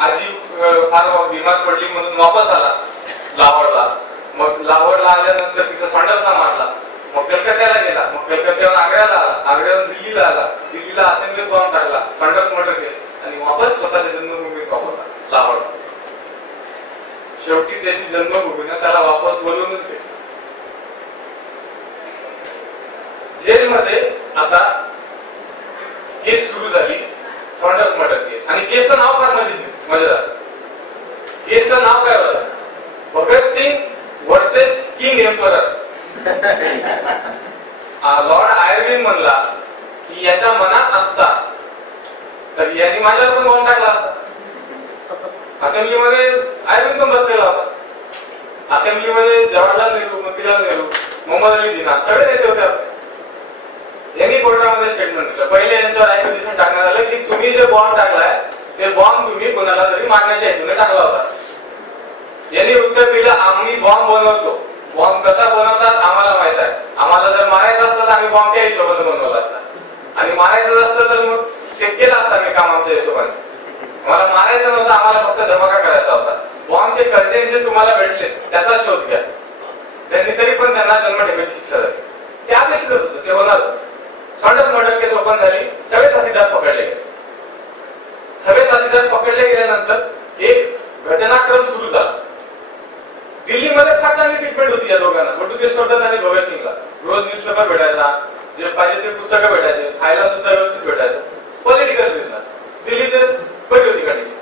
आजी फार बिमार पडली म्हणून वापस आला लाहोरला. मग लाहोरला आल्यानंतर तिथं संडासला मारला. मग कलकत्त्याला गेला. मग कलकत्त्यावरून आग्र्याला आला. आग्र्यावरून दिल्लीला आला. दिल्लीला असेंब्लीत बॉम्ब टाकला. संडास मर्डर केस आणि वापस स्वतःच्या जन्मभूमीत वापस आला लाहोर. शेवटी त्याची जन्मभूमीनं त्याला वापस बोलवूनच घेतलं. जेलमध्ये आता केस सुरू झाली, संडास मर्डर केस. आणि केसचं नाव फार मजेदार. केसचं नाव काय होतं? Bhagat Singh versus king emperor. Lord Irwin म्हणला की याच्या मनात असता तर यांनी माझ्यावर पण बॉम्ब टाकला असता. असेंब्लीमध्ये आयर्विन पण बसलेला होता. असेंब्लीमध्ये जवाहरलाल नेहरू, मोतीलाल नेहरू, मोहम्मद अली जिना सगळे नेते होते आपले. यांनी कोर्टामध्ये स्टेटमेंट दिलं. पहिले यांच्यावर ऍक्युजेशन टाकण्यात आलं की तुम्ही जे बॉम्ब टाकलाय ते बॉम्ब तुम्ही कोणाला तरी मारण्याच्या हेतूने टाकला होता. यांनी उत्तर दिलं आम्ही बॉम्ब बनवतो. बॉम्ब कसा बनवतात आम्हाला माहित आहे. आम्हाला जर मारायचं असतं तर आम्ही बॉम्ब त्या हिशोबाने बनवला असता. आणि मारायचं असतं तर मग चेक केला असता मी काम आमच्या हिशोबाने. आम्हाला मारायचं नव्हतं, आम्हाला फक्त धमाका करायचा होता. बॉम्बचे कंटेंट जे तुम्हाला भेटले त्याचा शोध घ्या. त्यांनी तरी पण त्यांना जन्मठेपेची शिक्षा झाली. ते अपेक्षितच होतं, ते होणार होतं. संडास मर्डर केस ओपन झाली. सगळे साथीदार पकडले गेले. सगळे साथीदार पकडले गेल्यानंतर एक घटनाक्रम सुरू झाला. दिल्लीमध्ये फार चांगली ट्रीटमेंट होती या दोघांना, बटू केशवर्धन आणि भगतसिंगला. रोज न्यूजपेपर भेटायचा, जे पाहिजे ते पुस्तकं भेटायचे, खायला सुद्धा व्यवस्थित भेटायचं. पॉलिटिकल बिझनेस दिल्लीचे बरी होती कंडिशन.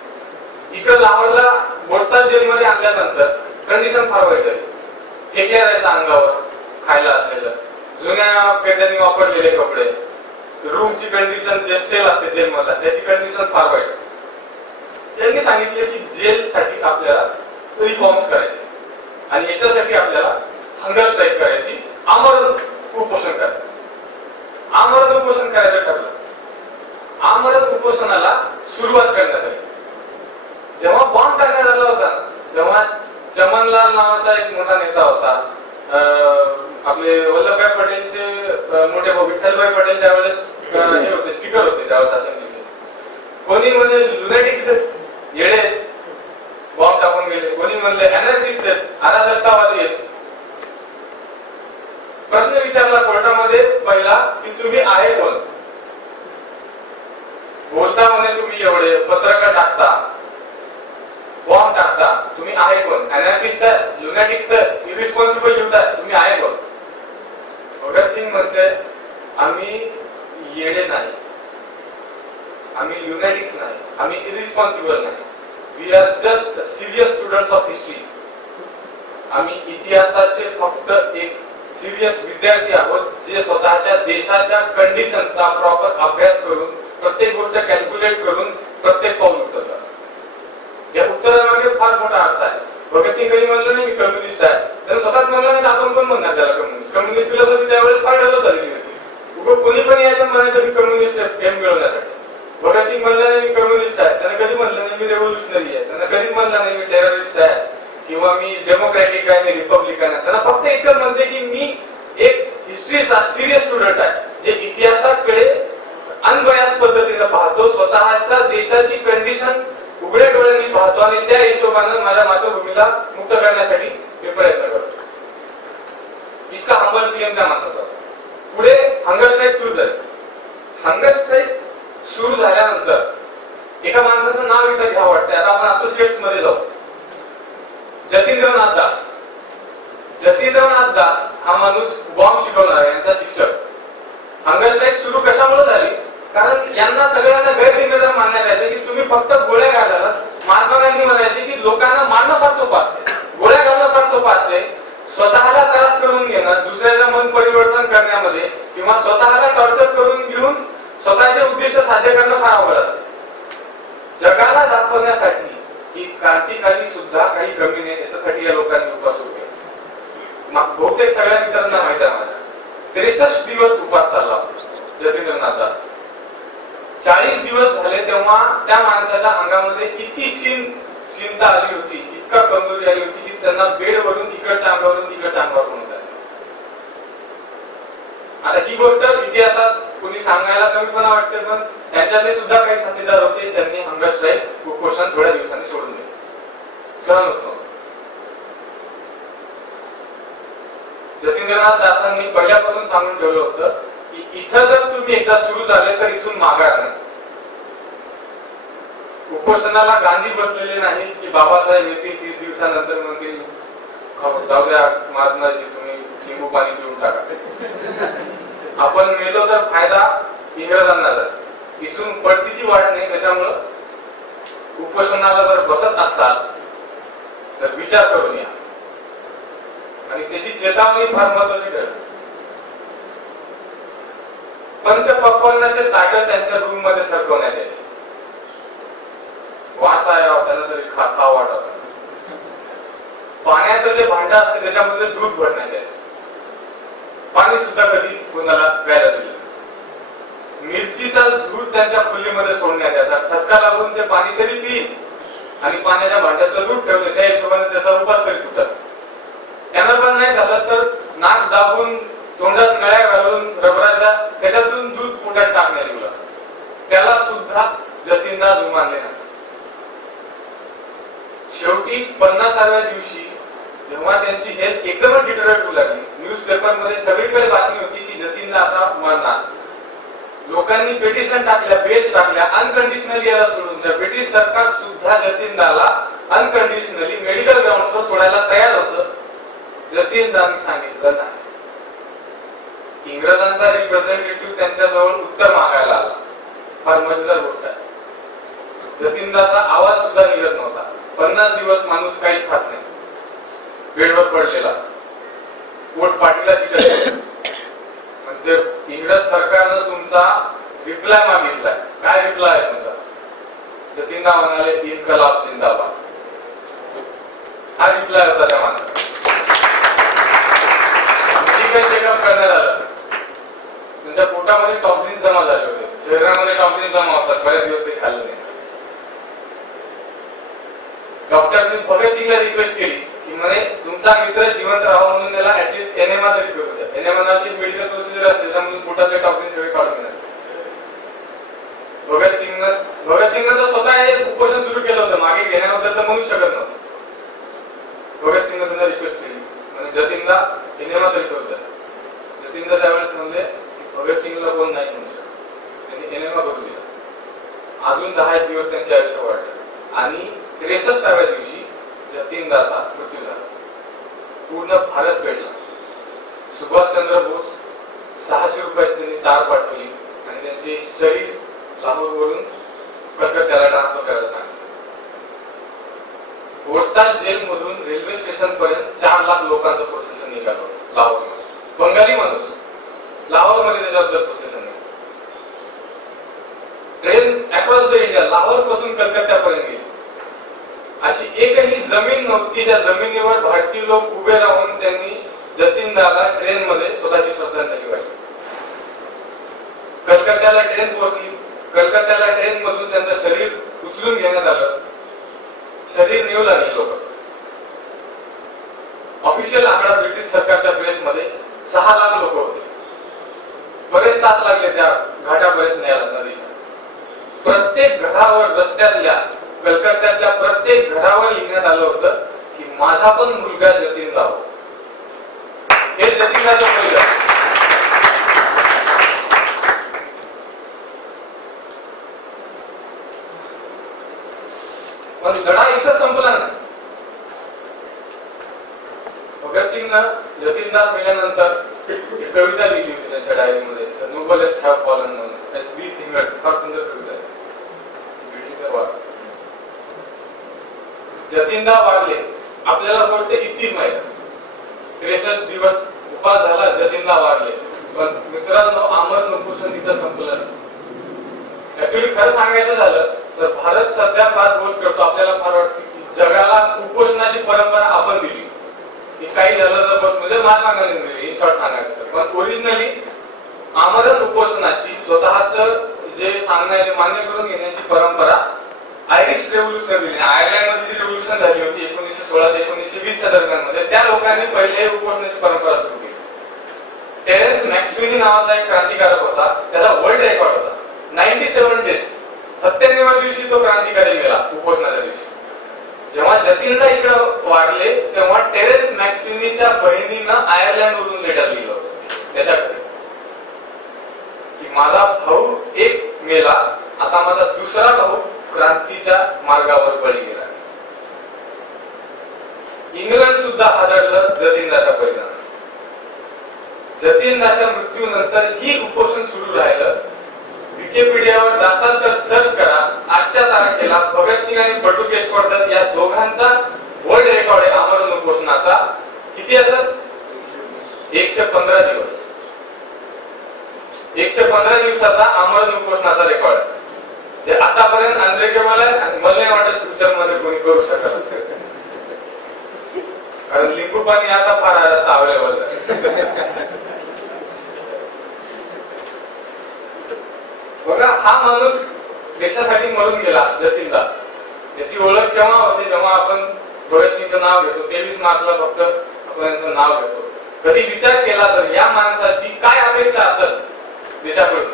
इकडे लाहोरला बोरसाद जेलमध्ये आणल्यानंतर कंडिशन फार वाईट झाली. ठेके राहायचा अंगावर खायला असलेलं, जुन्या कैद्यांनी वापरलेले कपडे, रूमची कंडिशन जे सेल असते जेलमधला त्याची कंडिशन फार वाईट. त्यांनी सांगितले की जेलसाठी आपल्याला रिफॉर्म्स करायचे आणि याच्यासाठी आपल्याला हंगर स्ट्राईक करायची, आमरण उपोषण करायचं. आमरण उपोषण करायचं ठरलं. आमरण उपोषणाला सुरुवात करण्यात आली. जेव्हा बॉम्ब टाकण्यात आला होता तेव्हा चमनलाल नावाचा एक मोठा नेता होता. आपले वल्लभभाई पटेलचे मोठे भाऊ विठ्ठलभाई पटेल त्यावेळेस हे होते, स्पीकर होते त्यावेळेस असेंब्लीचे. कोणी म्हणजे लुनेटिक्स येडे बॉम्ब टाकून गेले, कोणी म्हणले अनॅर्किस्ट आहेत, अराजकतावादी आहेत. प्रश्न विचारला कोर्टामध्ये पहिला की तुम्ही आहे कोण? बोलता म्हणे तुम्ही एवढे पत्रकार टाकता, बॉम्ब टाकता, तुम्ही आहे कोण? अनॅर्किस्ट आहे, लुनेटिक्स आहे, इरिस्पॉन्सिबल युथ आहे, तुम्ही आहे कोण? भगतसिंग म्हणते आम्ही येडे नाही, आम्ही लुनेटिक्स नाही, आम्ही इरिस्पॉन्सिबल नाही. We are just serious students of history. आम्ही इतिहासाचे फक्त एक सिरियस विद्यार्थी आहोत जे स्वतःच्या देशाच्या कंडिशन्सचा प्रॉपर अभ्यास करून प्रत्येक गोष्ट कॅल्क्युलेट करून प्रत्येक पाऊल उचलतात. या उत्तरामागे फार मोठा अर्थ आहे. भगतसिंग कधी म्हणलं नाही मी कम्युनिस्ट आहे, त्यानं स्वतःच म्हणलं नाही आपण पण म्हणणार त्याला कम्युनिस्ट. कम्युनिस्ट फिलॉसॉफी त्यावेळेस फार डेव्हलप झालेली होती. कोणी पण यायचं म्हणायचं मी कम्युनिस्ट आहे फेम मिळवण्यासाठी. भगतसिंग म्हणलं नाही मी कम्युनिस्ट आहे, त्यानं कधी म्हणलं नाही मी रेव्होल्युशनरी आहे, त्यानं कधीच म्हणलं नाही मी टेररिस्ट आहे किंवा मी डेमोक्रॅटिक आहे, मी रिपब्लिकन आहे. त्यांना फक्त एकच म्हणते की मी एक हिस्ट्रीचा सिरियस स्टुडंट आहे जे इतिहासाकडे अनबयास पद्धतीने पाहतो, स्वतःच्या देशाची कंडिशन उघड्या डोळ्यांनी पाहतो आणि त्या हिशोबाने माझ्या मातृभूमीला मुक्त करण्यासाठी मी प्रयत्न करतो. इतका हंबल पीएम त्या माणसाचा. पुढे हंगर स्ट्राईक सुरू झाली. हंगर स्ट्राईक सुरू झाल्यानंतर एका माणसाचं नाव इथं घ्यावं वाटतंय. आता आपण असोसिएट्स मध्ये जाऊ. जतींद्रनाथ दास. जतींद्रनाथ दास हा माणूस बॉम्ब शिकवणार यांचा शिक्षक. हंगर स्ट्राईक सुरू कशामुळे झाली? कारण यांना सगळ्यांना गैरजिम्मेदार मानण्यात यायचं की तुम्ही फक्त गोळ्या घालाल. महात्मा गांधी म्हणायचे की लोकांना मारणं फार सोपं असते, गोळ्या घालणं फार सोपं असते. स्वतःला त्रास करून घेणं, दुसऱ्याचं मन परिवर्तन करण्यामध्ये किंवा स्वतःला टॉर्चर करून घेऊन स्वतःचे उद्दिष्ट साध्य करणं फार अवघड असते. जगाला दाखवण्यासाठी की क्रांतिकारी सुद्धा काही कमी नाही, त्याच्यासाठी या लोकांनी उपास सुरू केला. बहुतेक सगळ्या मित्रांना माहिती आहे माझ्या 63 दिवस उपास चालला जतींद्रनाथ दास. 40 दिवस झाले तेव्हा त्या माणसाच्या अंगामध्ये किती चिंता आली होती, इतका कमजोरी आली होती की त्यांना बेडवरून इकडच्या अंगावरून तिकडच्या अंगावर होऊन जाते. आता ही गोष्ट इतिहासात कोणी सांगायला कमीपणा वाटते, पण त्यांच्यातले सुद्धा काही साथीदार होते ज्यांनी हंगर स्ट्राईक उपोषण थोड्या दिवसांनी सोडून दिले. सहन होत नव्हतं. जतींद्रनाथ दासांनी पहिल्यापासून सांगून ठेवलं होतं की इथं जर तुम्ही एकदा सुरू झाले तर इथून माघार नाही. उपोषणाला गांधी बसलेले नाही की बाबासाहेब येतील 30 दिवसानंतर म्हणतील जाऊ द्या महात्माजी तुम्ही लिंबू पाणी पिऊन टाका. आपण मेलो तर फायदा इंग्रजांना जातो, इथून पडतीची वाट नाही. त्याच्यामुळं उपोषणाला जर बसत असाल तर विचार करून या. आणि त्याची चेतावणी फार महत्वाची ठरते. पंचपक्वान्नाचे ताटं त्यांच्या रूम मध्ये सरकवण्यात यायचे. वास आहे त्यांना तरी खावा वाटत. पाण्याचं जे भांडं असते त्याच्यामध्ये दूध भरण्यात यायचं. पाणी सुद्धा कधी कोणाला प्यायला दिलं. मिरचीचा दूध त्यांच्या खोलीमध्ये सोडण्यात यायचा. ठसका लागून ते पाणी तरी पिईल आणि पाण्याच्या भांड्याचं दूध ठेवले त्या हिशोबाने त्याचा उपास तरी सुटत. त्यांना पण नाही झालं तर नाक दाबून तोंडात नळ्या घालून रबराच्या त्याच्यातून दूध पोटात टाकण्यात येईल. त्याला सुद्धा जतींना जुमानले नाही. शेवटी 50व्या दिवशी जेव्हा त्यांची हेल्थ एकदमच डिटरेट होऊ लागली, न्यूजपेपरमध्ये सगळीकडे बातमी होती की जतीनला आता मरणार. लोकांनी पिटिशन टाकल्या, बेल्स टाकल्या, अनकंडिशनली याला सोडून द्या. ब्रिटिश सरकार सुद्धा जतीनला अनकंडिशनली मेडिकल ग्राउंडवर सोडायला तयार होतं. जतीनदांनी सांगितलं नाही. इंग्रजांचा रिप्रेझेंटेटिव्ह त्यांच्याजवळ उत्तर मागायला आला. फार मजेदार गोष्ट आहे. जतीनदाचा आवाज सुद्धा निघत नव्हता. 50 दिवस माणूस काहीच खात नाही, बेडवर पडलेला, पोट पाठीला चिकटले. म्हणजे इंग्रज सरकारनं तुमचा रिप्लाय मागितलाय. काय रिप्लाय आहे तुमचा? जतीनदा म्हणाले इन्कलाब जिंदाबाद. हा रिप्लाय होता त्या माणसाचा. मेडिकल चेकअप करण्यात आलं. तुमच्या पोटामध्ये टॉक्सिन जमा झाले होते. शरीरामध्ये टॉक्सिन जमा होतात, बऱ्याच दिवस ते खाल्लं नाही. डॉक्टरने भगतसिंगला रिक्वेस्ट केली की म्हणे तुमचा मित्र जिवंत राहावा म्हणून त्याला ऍटलिस्ट एनेमा तरी करू द्या. एनेमा नावाची मेडिकल प्रोसिजर असते त्याच्यामधून पोटातले टॉक्सिन सगळे काढून घेणार. भगतसिंगनं तर स्वतः हे उपोषण सुरू केलं होतं. मागे घेण्याबद्दल तर म्हणू शकत नव्हतं. भगतसिंगनं त्यांना रिक्वेस्ट केली म्हणजे जतीनला एनेमा तरी करू द्या. जतीनला त्यावेळेस म्हणले की भगतसिंगला कोण नाही म्हणू शकत. त्यांनी एनेमा करू दिला. अजून 10 दिवस त्यांचे आयुष्य वाढले आणि 63व्या दिवशी जतीनदाचा मृत्यू झाला. पूर्ण भारत पेटला. सुभाषचंद्र बोस 600 रुपयाची त्यांनी तार पाठवली आणि त्यांचे शरीर लाहोरवरून कलकत्त्याला ट्रान्सफर करायला सांगितलं. गोस्टाल जेल मधून रेल्वे स्टेशन पर्यंत 4 लाख लोकांचं प्रोसेशन निघालं लाहोरमध्ये. बंगाली माणूस लाहोरमध्ये त्याच्याबद्दल प्रोसेशन निघालं. Train across the India Lahore पासून कलकत्त्यापर्यंत गेली. अशी एकही जमीन नव्हती ज्या जमिनीवर भारतीय लोक उभे राहून त्यांनी जतीनदाला ट्रेनमध्ये स्वतःची श्रद्धांजली वाहिली. कलकत्त्याला ट्रेन पोहोचली. कलकत्त्याला ट्रेन मधून त्यांचं शरीर उचलून घेण्यात आलं. शरीर नेऊ लागले लोक. ऑफिशियल आकडा ब्रिटिश सरकारच्या प्रेसमध्ये 6 लाख लोक होते. बरेच तास लागले त्या घाटापर्यंत न्यायला नदीच्या. प्रत्येक घरावर रस्त्यातल्या कलकत्त्यातल्या प्रत्येक घरावर लिहिण्यात आलं होतं की माझा पण मुलगा जतीनदा हो. हे जतीनदाचं मुलगा. पण लढा इथं संपला नाही. भगतसिंगनं जतीनदास मेल्यानंतर एक कविता लिहिली होती त्यांच्या डायरीमध्ये, नोबलेस्ट हॅव फॉलन म्हणून. SB फिंगर्स, फार सुंदर कविता आहे. ब्रिटिशर वार. जतीनदा वारले आपल्याला फक्त इतकीच माहिती. 63 दिवस उपास झाला, जतीनदा वारले. पण मित्रांनो, आमरण उपोषण तिथं संपलं नाही. ऍक्च्युली खरं सांगायचं झालं तर भारत सध्या फार गोष्ट करतो. आपल्याला फार वाटतं की जगाला उपोषणाची परंपरा आपण दिली की काही झालं तर बस म्हणजे महात्मा गांधींनी दिली, इन शॉर्ट सांगायचं. पण ओरिजिनली आमरण उपोषणाची स्वतःच जे सांगण्याचे मान्य करून घेण्याची परंपरा आयरिश रेव्होल्युशन दिली. आयर्लंडमध्ये जी रेव्होल्युशन झाली होती 1916 ते 1920 च्या दरम्यान मध्ये, त्या लोकांनी पहिले उपोषणाची परंपरा सुरू केली. टेरेन्स मॅक्सवेली नावाचा एक क्रांतिकारक होता, त्याचा वर्ल्ड रेकॉर्ड होता 97 डेज. 97व्या दिवशी तो क्रांतिकारी गेला उपोषणाच्या दिवशी. जेव्हा जतीनला इकडं वाढले तेव्हा टेरेन्स मॅक्सवेलीच्या बहिणीनं आयर्लंडवरून लेटर लिहिलं होतं त्याच्याकडे की माझा भाऊ एक मेला, आता माझा दुसरा भाऊ क्रांतीच्या मार्गावर बळी गेला. इंग्लंड सुद्धा हादरलं जतीनदाच्या परिणाम. जतीनदाच्या मृत्यूनंतर ही उपोषण सुरू राहिलं. विकिपीडियावर जासाल तर सर्च करा. आजच्या तारखेला भगतसिंग आणि बटुकेश्वर दत्त या दोघांचा वर्ल्ड रेकॉर्ड आहे आमरण उपोषणाचा. किती असत? 115 दिवस. 115 दिवसाचा आमरण उपोषणाचा रेकॉर्ड आहे. जे आतापर्यंत अनब्रेकेबल आहे आणि मला नाही वाटत फ्युचर मध्ये कोणी करू शकल, कारण लिंबू पाणी आता फार अवेलेबल आहे. बघा, हा माणूस देशासाठी मरून गेला जतीनदास. त्याची ओळख केव्हा होते? जेव्हा आपण भगतसिंगचं नाव घेतो 23 मार्चला फक्त आपण यांचं नाव घेतो. कधी विचार केला तर या माणसाची काय अपेक्षा असेल देशाकडून,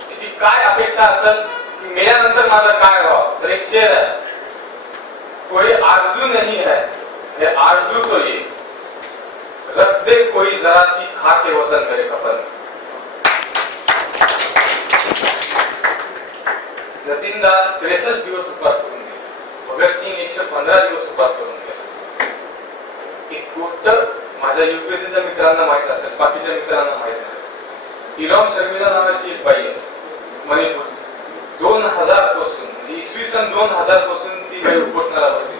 त्याची काय अपेक्षा असेल की मेल्यानंतर माझं काय व्हावं? तर एक शेर आहे, कोई आरजू नहीं है ये आरजू तो ये रख दे कोई जरा सी खा के वतन करे खपन. जतीनदास 63 दिवस उपवास करून गेले. भगतसिंग 115 दिवस उपवास करून गेले. एक गोष्ट माझ्या युपीएससीच्या मित्रांना माहित असेल, बाकीच्या मित्रांना माहित असेल. इलॉम शर्मिला नावाची एक बाई आहे मणिपूरची. 2000 पासून इसवी सन 2000 पासून ती बाई उपोषणाला बसली.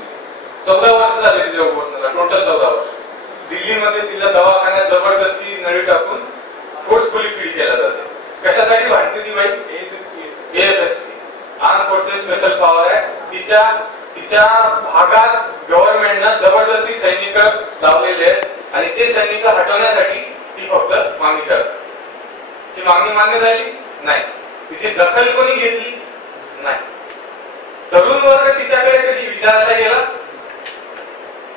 14 वर्ष झाली तिच्या उपोषणाला, टोटल 14 वर्ष. दिल्लीमध्ये तिला दवाखान्यात जबरदस्ती नळी टाकून फोर्सफुली फीड केला जाते. कशासाठी भांडते ती बाई? AFSP, arm forces special power आहे. तिच्या भागात गव्हर्नमेंटनं जबरदस्ती सैनिक लावलेले आहेत आणि ते सैनिक हटवण्यासाठी ती फक्त मागणी करते. तिची मागणी मान्य झाली नाही. तिची दखल कोणी घेतली नाही. तरुण वर्ग तिच्याकडे कधी विचारायला गेला?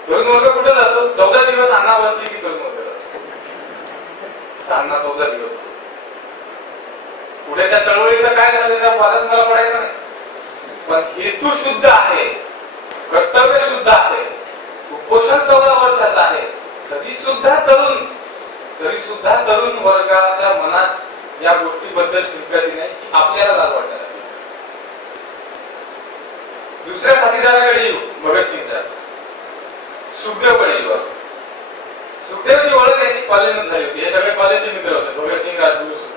तरुण वर्ग कुठे जातो? 14 दिवस अण्णा बसली की तरुण वर्ग जातो. अण्णा 14 दिवस. पुढे त्या चळवळीचं काय झालं त्या वादात मला पडायचं नाही. पण हेतू शुद्ध आहे, कर्तव्य शुद्ध आहे, उपोषण 14 वर्षाचं आहे. तरी सुद्धा तरुण वर्गाच्या मनात या गोष्टीबद्दल सिंपॅथी नाही की आपल्याला लाज वाटायला. दुसऱ्या साथीदाराकडे येऊ भगतसिंगच्या, सुखदेव कडे येऊ. सुखदेवची ओळख आहे ती कॉलेजमध्ये झाली होती. हे सगळे कॉलेजचे मित्र होते, भगतसिंग, राजगुरू, सुखदेव.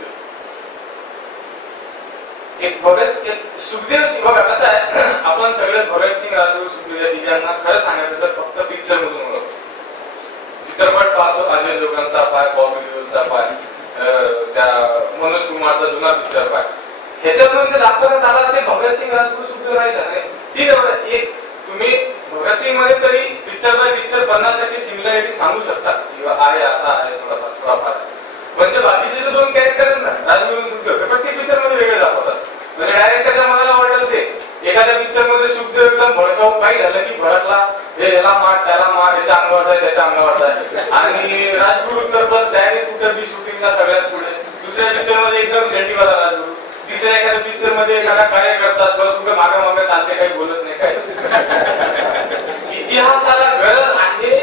सुखदेवची बघा कसं आहे, आपण सगळे भगतसिंग, राजगुरू, सुखदेव या तिघांना खरं सांगायचं तर फक्त पिक्चर मधून ओळखतो. चित्रपट पाहतो, अजय देवगणचा पाय, बॉबी देओलचा पाय, त्या मनोज कुमारचा जुना पिक्चर पाय. ह्याच्यातून जे दाखवण्यात आला ते भगतसिंग, राजगुरू, सुखदेव नाही झाले. ठीक आहे, एक तुम्ही भगतसिंग मध्ये तरी पिक्चर बाय पिक्चर 50% सिमिलॅरिटी सांगू शकता किंवा आहे, असा आहे, थोडाफार. म्हणजे बाकीचे जे 2 कॅरेक्टर आहेत ना, राजगुरू, सुखदेव, प्रत्येक पिक्चर मध्ये वेगळे दाखवतात. म्हणजे डायरेक्टरच्या मनाला वाटेल ते. एखाद्या पिक्चर मध्ये सुखदेव एकदम भडकावून काही झालं की भडकला, हे याला मार, त्याला मार, याच्या अंगावर जाय, त्याच्या अंगावर जाय. आणि राजगुरू तर बस डायरेक्ट कुठं बी शूटिंगला सगळ्यात पुढे. दुसऱ्या पिक्चर मध्ये एकदम सेंटीवाला राजगुरू. तिसऱ्या एखाद्या पिक्चर मध्ये एखादा कार्य करतात, बस कुठं मागे चालते, काही बोलत नाही काय. इतिहासाला गरज आहे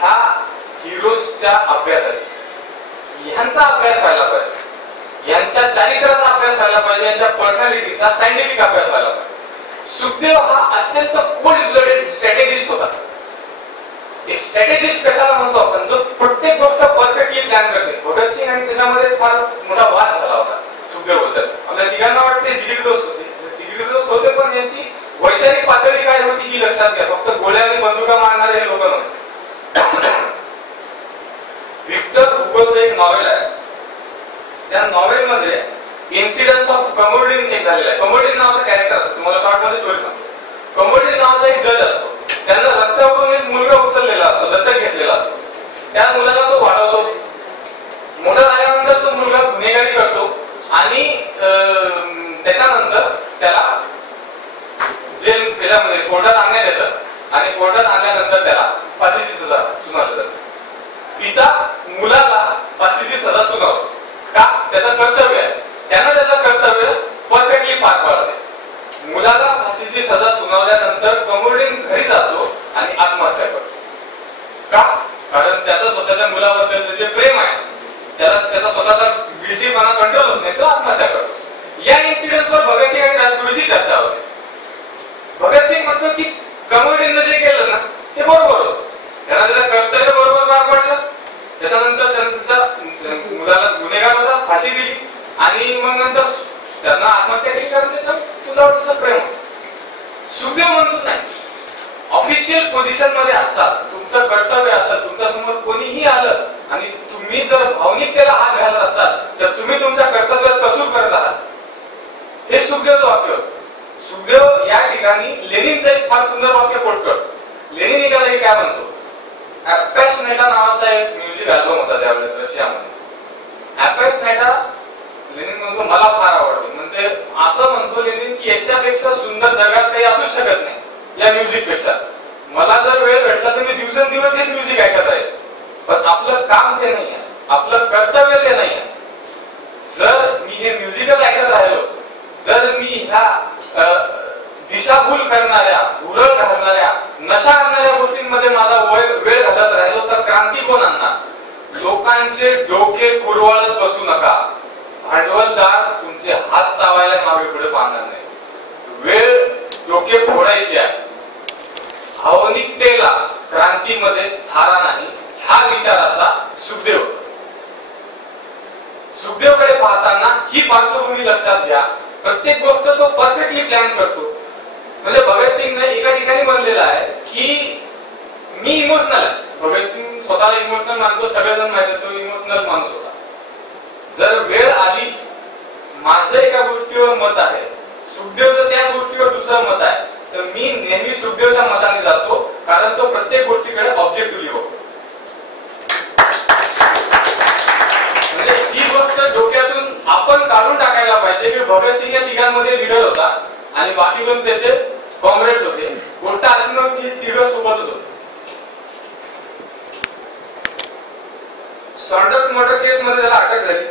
ह्या हिरोजच्या अभ्यासाची. ह्यांचा अभ्यास व्हायला पाहिजे, यांच्या चारित्र्याचा अभ्यास व्हायला पाहिजे, यांच्या पर्सनॅलिटीचा सायंटिफिक अभ्यास व्हायला पाहिजे. सुखदेव हा अत्यंत कोल्ड ब्लडेड स्ट्रॅटेजिस्ट होता. एक स्ट्रॅटेजिस्ट कशाला म्हणतो आपण? जो प्रत्येक गोष्ट परफेक्टली प्लॅन करते. भगतसिंग आणि त्याच्यामध्ये फार मोठा वाद झाला होता सुखदेव बद्दल. आपल्या तिघांना वाटते जिगरी दोस्त होते. जिगरी दोस्त होते, पण यांची वैचारिक पातळी काय होती ही लक्षात घ्या. फक्त गोळ्या आणि बंदुका मारणारे हे लोक नव्हते. विक्टर हुगोचं एक नॉवेल आहे, त्या नॉवेलमध्ये इन्सिडन्स ऑफ कमोडिन एक झालेला आहे. कमोडिन नावाचा कॅरेक्टर असतो. तुम्हाला शॉर्टमध्ये स्टोरी सांगतो. कमोडिन नावाचा एक जज असतो. त्यांना रस्त्यावरून एक मुलगा उचललेला असतो, दत्तक घेतलेला असतो. त्या मुलाला तो वाढवतो. मोठा झाल्यानंतर तो मुलगा गुन्हेगारी करतो आणि त्याच्यानंतर त्याला जेल त्याच्यामध्ये कोर्टात आणण्यात येतं आणि कोर्टात आणल्यानंतर त्याला फाशीची सजा सुनावली जाते. पिता मुलाला फाशीची सजा सुनावतो. का? त्याचं कर्तव्य आहे. त्यांना त्याचं कर्तव्य परफेक्टली पार पाडते. मुलाला फाशीची सजा सुनावल्यानंतर कमोडिन घरी जातो आणि आत्महत्या करतो. का? कारण त्याचं स्वतःच्या मुलाबद्दलचं जे प्रेम आहे, त्याला त्याचा स्वतःचा गिल्टीपणा कंट्रोल होत नाही, तो आत्महत्या करतो. या इन्सिडेंटवर भगतसिंग आणि राजगुरूची चर्चा होते. भगतसिंग म्हणतो की कमोडिननं जे केलं ना ते बरोबर होतं. त्याला त्याचं कर्तव्य बरोबर पार पडलं. त्याच्यानंतर त्यांचा मुलाला गुन्हेगार होता, फाशी दिली आणि मग नंतर त्यांना आत्महत्या केली कारण त्याच्या मुलावर त्याचं प्रेम होतं. सुखदेव म्हणतो नाही, ऑफिशियल पोझिशन मध्ये असाल, तुमचं कर्तव्य असाल, तुमच्या समोर कोणीही आलं आणि तुम्ही जर भावनिकतेला हात घालत असाल तर तुम्ही तुमच्या कर्तव्यात कसूर करत आहात. हे सुखदेवचं वाक्य होतं. सुखदेव या ठिकाणी लेनिनचं एक फार सुंदर वाक्य कोट करतो. लेनिन एकाला काय म्हणतो, ॲपॅशनेटा नावाचा एक म्युझिक अल्बम होता त्यावेळेस रशियामध्ये. ॲपॅशनेटा लेनिन म्हणतो मला फार आवडतो. म्हणजे असं म्हणतो लेनिन की याच्यापेक्षा सुंदर जगात काही असूच शकत नाही या म्युझिक पेक्षा. मला जर वेळ भेटला तर मी दिवसेंदिवस हेच म्युझिक ऐकत राहील. पण आपलं काम ते नाही आहे, आपलं कर्तव्य ते नाही आहे. जर मी हे म्युझिकच ऐकत राहिलो, जर मी ह्या दिशाभूल करणाऱ्या, भुरळ घालणाऱ्या, नशा आणणाऱ्या गोष्टींमध्ये माझा वेळ घालत राहिलो तर क्रांती कोण आणणार? लोकांचे डोके कुरवाळत बसू नका. भांडवलदार तुमचे हात चावायला मागे पुढे पाहणार नाही. वेळ डोके फोडायची आहे. भावनिकतेला क्रांतीमध्ये थारा नाही, हा विचाराचा सुखदेव. सुखदेवकडे पाहताना ही पार्श्वभूमी लक्षात घ्या. प्रत्येक गोष्ट तो परफेक्टली प्लॅन करतो. म्हणजे भगतसिंगने एका ठिकाणी म्हणलेलं आहे की मी इमोशनल आहे. भगतसिंग स्वतःला इमोशनल मानतो, सगळेजण माहिती तो इमोशनल माणूस होता. जर वेळ आली, माझं एका गोष्टीवर मत आहे, सुखदेवचं त्या गोष्टीवर दुसरं मत आहे, तर मी नेहमी सुखदेवच्या मताने जातो. कारण तो प्रत्येक गोष्टीकडे ऑब्जेक्टिव्हली बघतो. म्हणजे ही गोष्ट डोक्यातून आपण काढून टाकायला पाहिजे की भगतसिंग या तिघांमध्ये लीडर होता आणि बाकी पण त्याचे कॉम्रेड्स होते. गोष्ट अशी नव्हती, तिघं सोबतच होते. सॉन्डर्स मर्डर केस मध्ये त्याला अटक झाली.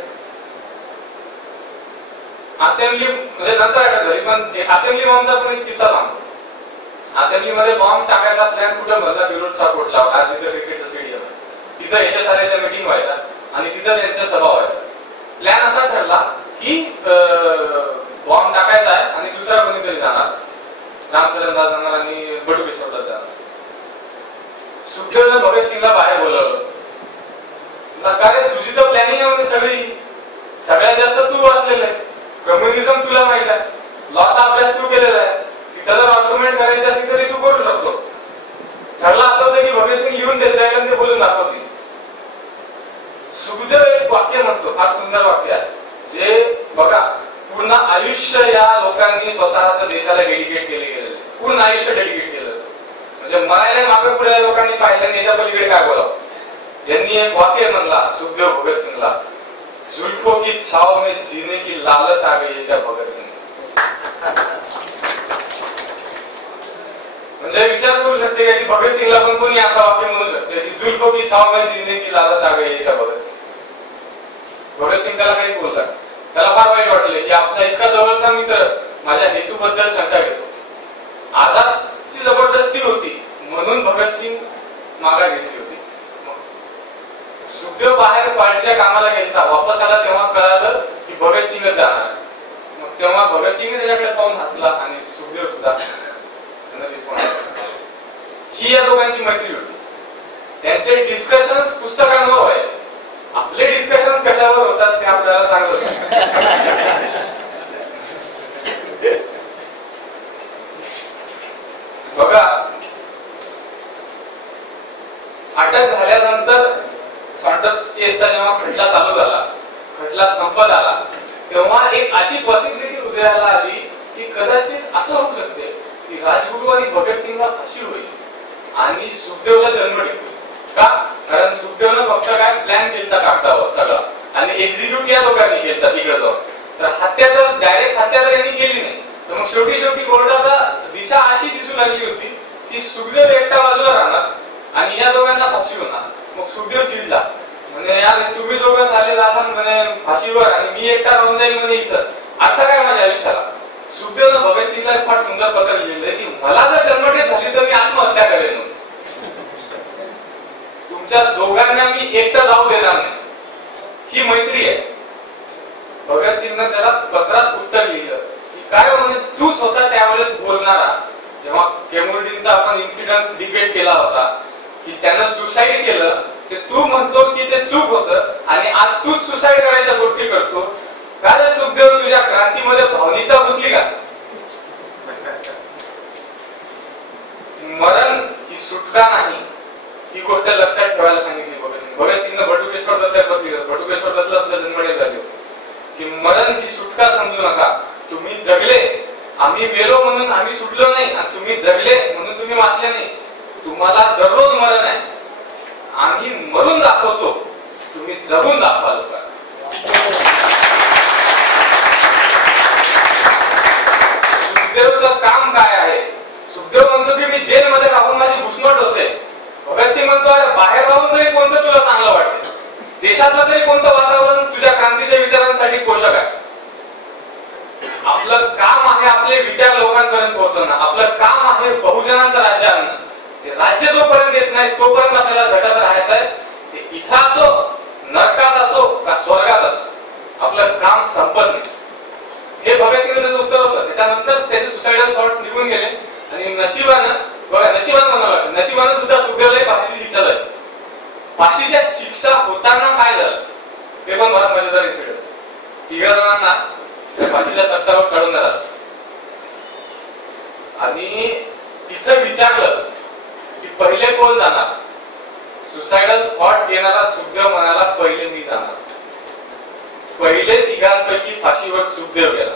असेंब्ली म्हणजे नंतर अटक झाली, पण असेंब्ली बॉम्बचा पण एक किस्सा सांगतो. असेंब्लीमध्ये बॉम्ब टाकायचा प्लॅन कुठं भरला? बिरोड कोटला, आज तिथं क्रिकेटचं स्टेडियम आहे. तिथं HSRAच्या मीटिंग व्हायचा आणि तिथं त्यांच्या सभा व्हायचा. प्लॅन असा ठरला की बॉम्ब टाकायचा आहे आणि दुसरा कोणीतरी जाणार, रामचरणदास जाणार आणि बटुकेश्वरदास जाणार. सुखदेवनं भगतसिंगला बाहेर बोलावलं. कारण तुझी तर प्लॅनिंग आहे म्हणजे सगळ्यात जास्त तू वाचलेलं आहे, कम्युनिझम तुला माहित आहे, लॉचा अभ्यास तू केलेला आहे, तिथं जर आर्ग्युमेंट करायची असेल तरी तू करू शकतो. ठरलं असं होतं की भगतसिंग येऊन देत राहिलं ते बोलून दाखवतील. सुखदेव एक वाक्य म्हणतो, फार सुंदर वाक्य आहे, जे बघा पूर्ण आयुष्य या लोकांनी स्वतःच देशाला डेडिकेट केले गेलेलं, पूर्ण आयुष्य डेडिकेट केलं. म्हणजे मरायला मागे पुढे लोकांनी पाहिलं याच्या पलीकडे काय बोलावं. यांनी एक वाक्य म्हणला सुखदेव भगतसिंगला, जुल्फों की छाव में जीने की लालच आ गई क्या भगतसिंग. म्हणजे विचार करू शकते का की भगतसिंगला पण कोणी असं वाक्य म्हणू शकते की जुल्फों की छाव में जीने की लालच आ गई क्या भगतसिंग. भगतसिंग त्याला काही बोलतात, त्याला फार वाईट वाटले की आपला इतका जवळचा मित्र माझ्या हेतूबद्दल शंका घेतो. आझादची जबरदस्ती होती म्हणून भगतसिंग मागा घेतली होती. सुखदेव बाहेर पार्टीच्या कामाला गेला, वापस आला तेव्हा कळालं की भगतसिंगच जाणार. मग तेव्हा भगतसिंग त्याच्याकडे पाहून हसला आणि सुखदेव सुद्धा त्यांना रिस्पॉन्स. ही या दोघांची मैत्री होती. त्यांचे डिस्कशन्स पुस्तकांवर व्हायचे. आपले डिस्कशन्स कशावर होतात ते आपल्याला सांगत. बघा, अटक झाल्यानंतर सॉन्डर्स केसचा जेव्हा खटला चालू झाला, खटला संपत आला, तेव्हा एक अशी पॉसिबिलिटी उदयाला आली की कदाचित असं होऊ शकते की राजगुरू आणि भगतसिंगला फाशी होईल आणि सुखदेवला जन्म निघतो. का? कारण सुखदेवनं फक्त काय प्लॅन केलता कागदावर सगळा आणि एक्झिक्यूट या लोकांनी केलता तिकडे जाऊन. तर हत्या तर डायरेक्ट हत्या तर यांनी केली नाही. तर मग शेवटी कोर्टाचा दिशा अशी दिसून आली होती की सुखदेव एकटा बाजूला राहणार आणि या दोघांना फाशी होणार. मग सुखदेव चिडला, म्हणजे यार तुम्ही दोघं झाले जातात म्हणे फाशीवर आणि मी एकटा राहून जाईल म्हणे इथं, अर्थ काय माझ्या आयुष्याला. सुखदेवनं भगतसिंगला एक फार सुंदर पत्र लिहिलंय की मला जर जन्मठेप झाली तर मी आत्महत्या करेन. तुमच्या दोघांना मी एकटं जाऊ देणार नाही, ही मैत्री आहे. भगतसिंगनं त्याला पत्रात उत्तर लिहिलं की काय म्हणजे तू स्वतः त्यावेळेस बोलणारा, जेव्हा केमुर्डींचा आपण इन्सिडन्स डिबेट केला होता की त्यानं सुसाईड केलं, ते तू म्हणतो की ते चूक होतं आणि आज तूच सुसाईड करायच्या गोष्टी करतो. काय सुखदेव तुझ्या क्रांतीमध्ये भावनिकता घुसली का? मरण ही सुटका नाही, ही गोष्ट लक्षात ठेवायला सांगितली भगतसिंग. भगतसिंगनं बटुकेश्वर दत्त बटुकेश्वर दत्तला सुद्धा जन्मठेप झाली होती की मरण ही सुटका समजू नका. तुम्ही जगले, आम्ही मेलो म्हणून आम्ही सुटलो नाही, आणि तुम्ही जगले म्हणून तुम्ही वाचले नाही. तुम्हाला दररोज मरण आहे, आम्ही मरून दाखवतो, तुम्ही जगून दाखवा लोकांना. सुखदेवचं काम काय आहे? सुखदेव म्हणतो की मी जेलमध्ये राहून माझी घुसमट होते. भगतसिंग म्हणतो अरे बाहेर राहून तरी कोणतं तुला चांगलं वाटते, देशातलं तरी कोणतं वातावरण तुझ्या क्रांतीच्या विचारांसाठी पोषक आहे. आपलं काम आहे आपले विचार लोकांपर्यंत पोहोचवणं, आपलं काम आहे बहुजनांचं राज्य आणणं. ते राज्य जोपर्यंत येत नाही तोपर्यंत आपल्याला झटत राहायचं आहे. ते इथं असो, नरकात असो का स्वर्गात असो, आपलं काम संपत नाही. हे भगतसिंगचं त्याचं उत्तर होतं. त्याच्यानंतर त्याचे सुसाइडल थॉट्स निघून गेले आणि नशिबानं म्हणावं नशिबानं सुद्धा सुखदेवला फाशीची शिक्षा झाली. फाशीच्या शिक्षा होताना काय झालं ते पण मला मजेदार इन्सिडेंट. 3 जणांना फाशीच्या तख्तावर चढवण्यात आलं आणि तिथं विचारलं की पहिले कोण जाणार. सुसाइडल थॉट घेणारा सुखदेव म्हणाला पहिले मी जाणार. पहिले 3 फाशीवर सुखदेव गेला.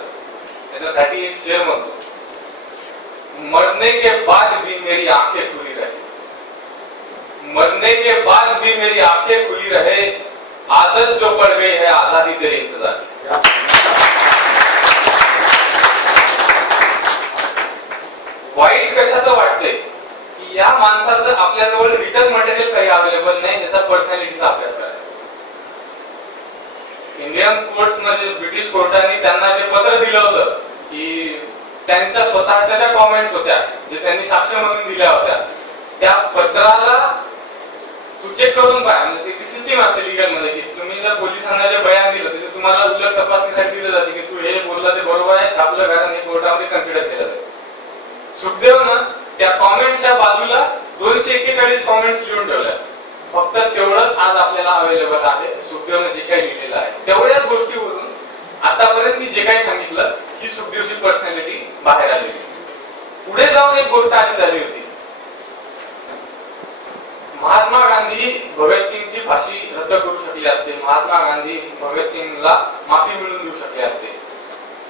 त्याच्यासाठी एक शेर म्हणतो, मरने के बाद भी मेरी आंखें खुली रहे, मरने के बाद भी मेरी आंखें खुली रहे, आदत जो पड़ गई है आजादी तेरे इंतजार. वाईट कशाचं वाटतंय की या माणसाचं आपल्याजवळ रिटर्न मटेरियल काही अवेलेबल नाही ज्याचा पर्सनॅलिटीचा अभ्यास करायचा. इंडियन कोर्ट्समध्ये ब्रिटिश कोर्टाने त्यांना जे पत्र दिलं होतं की त्यांच्या स्वतःच्या ज्या कॉमेंट्स होत्या जे त्यांनी साक्ष म्हणून दिल्या होत्या, त्या पत्राला तू चेक करून पाहा. म्हणजे ती सिस्टीम असते लिगल मध्ये की तुम्ही जर पोलिसांना जे बयान दिलं त्याचे तुम्हाला उलट तपासणीसाठी दिलं जाते की तू हे बोलला ते बरोबर आहे, छापलं कारण हे कोर्टामध्ये कन्सिडर केलं जाते. सुखदेवनं त्या कॉमेंट्सच्या बाजूला 241 कॉमेंट्स लिहून ठेवल्या. फक्त तेवढंच आज आपल्याला अवेलेबल आहे. सुखदेवनं जे काही लिहिलेलं आहे तेवढ्याच गोष्टीवरून आतापर्यंत मी जे काही सांगितलं ही सुखदेवची पर्सनॅलिटी बाहेर आलेली. पुढे जाऊन एक गोष्ट अशी झाली होती, महात्मा गांधी भगतसिंगची फाशी रद्द करू शकले असते, महात्मा गांधी भगतसिंगला माफी मिळवून देऊ शकले असते.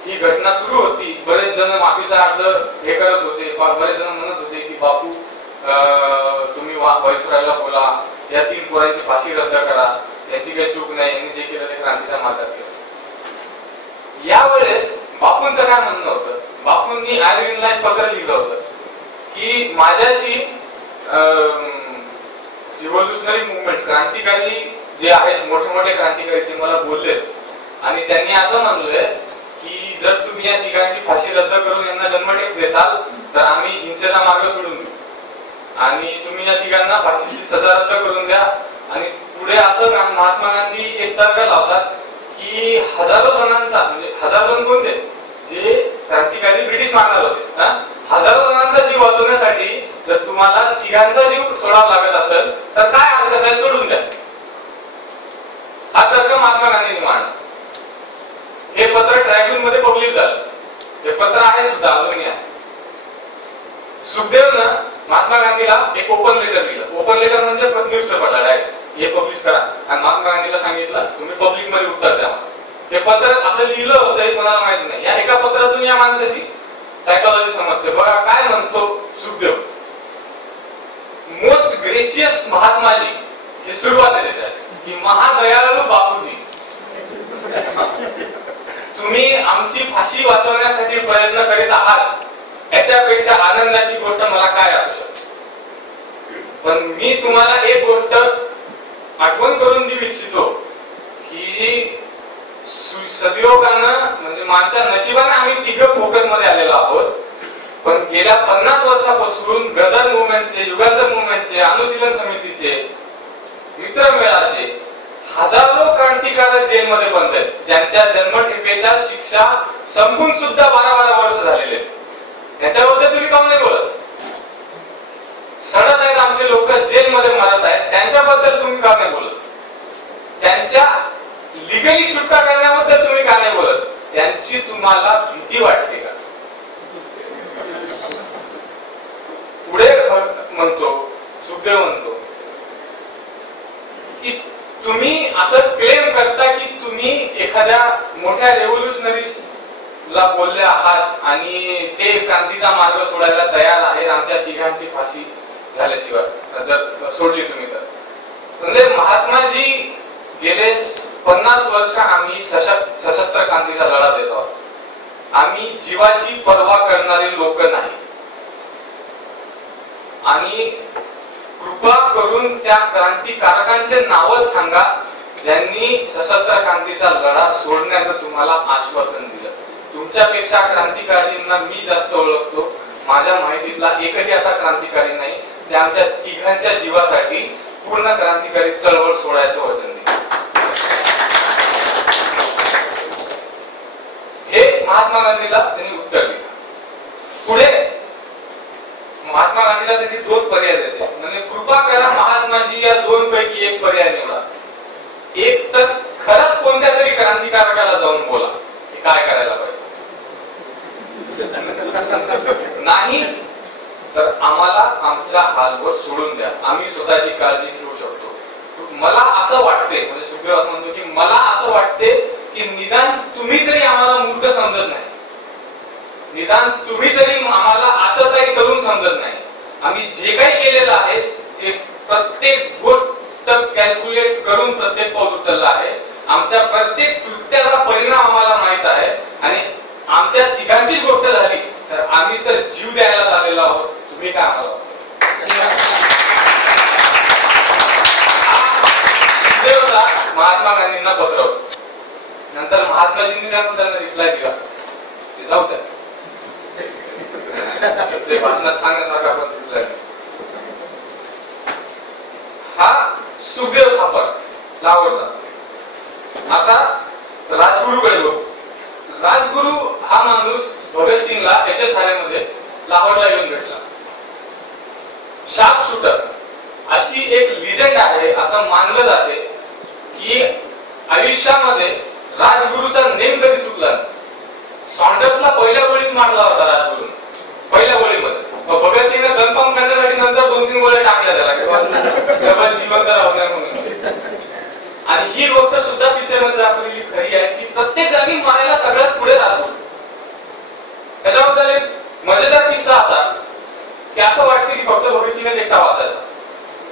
ही घटना सुरू होती. बरेच जण माफीचा अर्ज हे करत होते, बरेच जण म्हणत होते की बापू तुम्ही व्हाईसरॉयला बोला, या 3 पोरांची फाशी रद्द करा, यांची काही चूक नाही, यांनी जे केलं ते क्रांतीच्या मार्गात केलं. यावेळेस बापूंचं काय म्हणणं होतं, बापूंनी आयर्विनला एक पत्र लिहिलं होतं की माझ्याशी रिव्होल्युशनरी मुवमेंट क्रांतिकारी जे आहेत मोठे मोठे क्रांतिकारी ते मला बोलले आणि त्यांनी असं म्हणलंय की जर तुम्ही या 3 फाशी रद्द करून यांना जन्मठेप देसाल तर आम्ही हिंसेचा मार्ग सोडून देऊ आणि तुम्ही या 3 फाशीची सजा रद्द करून द्या. आणि पुढे असं महात्मा गांधी एक तर्क लावतात की हजारो जणांचा म्हणजे हजारो जण कोणते जे क्रांतिकारी ब्रिटिश मारणार होते, हजारो जणांचा जीव वाचवण्यासाठी जर तुम्हाला 3 जीव सोडावा लागत असेल तर काय हरकत आहे, सोडून द्या. हा तर्क महात्मा गांधींनी मांडला. हे पत्र ट्रायब्युन मध्ये पब्लिश झालं. हे पत्र आहे सुद्धा अजूनही आहे. सुखदेवनं महात्मा गांधीला एक ओपन लेटर लिहिलं. ओपन लेटर म्हणजे न्यूजपेपरला डायरेक्ट हे पब्लिश करा आणि महात्मा गांधीला सांगितलं तुम्ही पब्लिक मध्ये उत्तर द्या. हे पत्र असं लिहिलं होतं हे कोणाला माहिती नाही. या एका पत्रातून या माणसाची सायकोलॉजी समजते. बघा काय म्हणतो सुखदेव, मोस्ट ग्रेसियस महात्माजी, हे सुरुवात आहे त्याच्यात की महादयाळू बापूजी, तुम्ही आमची फाशी वाचवण्यासाठी प्रयत्न करीत आहात याच्यापेक्षा आनंदाची गोष्ट मला काय असू शकते. पण मी तुम्हाला एक गोष्ट आठवण करून देऊ इच्छितो की सदयोगानं म्हणजे माझ्या नशिबाने आम्ही तिघं फोकस मध्ये आलेलो आहोत. पण गेल्या 50 वर्षापासून गदर मुवमेंटचे, युगांतर मुवमेंटचे, अनुशीलन समितीचे, मित्रमेळाचे हजारो क्रांतिकारक जेलमध्ये बंद आहेत, ज्यांच्या जन्मठेपेच्या शिक्षा संपून सुद्धा 12-12 वर्ष झालेले. याच्याबद्दल तुम्ही काऊन नाही बोलत? सडत आहेत आमचे लोक, जेलमध्ये मरत आहेत, त्यांच्याबद्दल तुम्ही का नाही बोलत? त्यांच्या लिगली सुटका करण्याबद्दल तुम्ही का नाही बोलत? त्यांची तुम्हाला भीती वाटते का? पुढे म्हणतो सुखदेव म्हणतो की तुम्ही असं क्लेम करता की तुम्ही एखाद्या मोठ्या रेव्होल्युशनरीला बोलले आहात आणि ते क्रांतीचा मार्ग सोडायला तयार आहेत आमच्या तिघांची फाशी झाल्याशिवाय जर सोडली तुम्ही तर. म्हणजे महात्माजी गेले 50 वर्ष आम्ही सशस्त्र क्रांतीचा लढा देत आहोत. आम्ही जीवाची पर्वा करणारे लोक नाही. आणि कृपा करून त्या क्रांतिकारकांचे नावं सांगा ज्यांनी सशस्त्र क्रांतीचा लढा सोडण्याचं तुम्हाला आश्वासन दिलं. तुमच्यापेक्षा क्रांतिकारींना मी जास्त ओळखतो. माझ्या माहितीतला एकही असा क्रांतिकारी नाही जे आमच्या तिघांच्या जीवासाठी पूर्ण क्रांतिकारी चळवळ सोडायचं वचन दिलं. हे महात्मा गांधीला त्यांनी उत्तर दिलं. पुढे महात्मा गांधीला त्यांनी 2 पर्याय देते. म्हणजे कृपा करा महात्माजी या 2 पैकी एक पर्याय निवडा. एक तर खरंच कोणत्या तरी क्रांतिकारकाला जाऊन बोला की काय करायला पाहिजे, नाही तर आम्हाला आमच्या हालवर सोडून द्या, आम्ही स्वतःची काळजी घेऊ शकतो. मला असं वाटते, म्हणजे सुखदेव असं म्हणतो की मला असं वाटते की निदान तुम्ही तरी आम्हाला मूर्ख समजत नाही, निदान तुम्ही तरी आम्हाला आता काही करून समजत नाही. आम्ही जे काही केलेलं आहे ते प्रत्येक गोष्ट कॅल्क्युलेट करून प्रत्येक पाऊल उचललं आहे. आमच्या प्रत्येक कृत्याचा परिणाम आम्हाला माहित आहे आणि आमच्या तिघांची गोष्ट झाली तर आम्ही तर जीव द्यायला आलेलो आहोत. तुम्ही काय आम्हाला महात्मा गांधींना पत्र होतं. नंतर महात्माजींनी त्यांना रिप्लाय दिला ते जाऊ द्या, ते भाषणात सांगण्यासारखा आपण रिप्लाय. हा सुखदेव थापर लाहोरचा. आता राजगुरूकडे बघू. राजगुरू हा माणूस भगतसिंगला याच्या शाळेमध्ये लाहोरला येऊन भेटला. शार्प शूटर अशी एक लिजेंड आहे असं मानलं जाते की आयुष्यामध्ये राजगुरूचा नेम कधी चुकला नाही. सॉन्डर्सला पहिल्या गोळीत मारला होता राजगुरू, पहिल्या गोळीमध्ये. भगतसिंगने कन्फर्म करण्यासाठी नंतर 2-3 गोळ्या टाकल्या त्याला जिवंत राहणार म्हणून. आणि ही गोष्ट सुद्धा पिक्चरमध्ये दाखवलेली खरी आहे की प्रत्येक जागी मारायला सगळ्यात पुढे राजगुरू. त्याच्याबद्दल एक मजेदार किस्सा असा की असं वाटते की फक्त भगतसिंगने एकटा वाचायचा.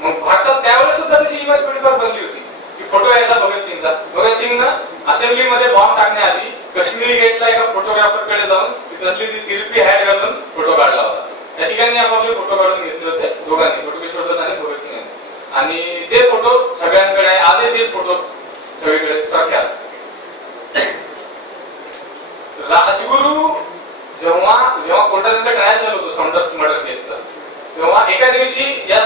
मग भारतात त्यावेळेस सुद्धा तशी इमेज थोडीफार बनली होती की फोटो यायचा भगतसिंगचा. भगतसिंगनं असेंब्लीमध्ये बॉम्ब टाकण्याआधी काश्मीरी गेटला एका फोटोग्राफरकडे जाऊन तसली ती तिरपी हॅट घालून फोटो काढला होता. त्या ठिकाणी आपापले फोटो काढून घेतले होते दोघांनी, फोटोकेश्वर दत्त आणि भगतसिंग. आणि ते फोटो सगळ्यांकडे आहे, आजही तेच फोटो सगळीकडे प्रख्यात. राजगुरू जेव्हा कोर्टात त्यांचा ट्रायल झालं होतं सॉन्डर्स मर्डर केसचा, तेव्हा एका दिवशी या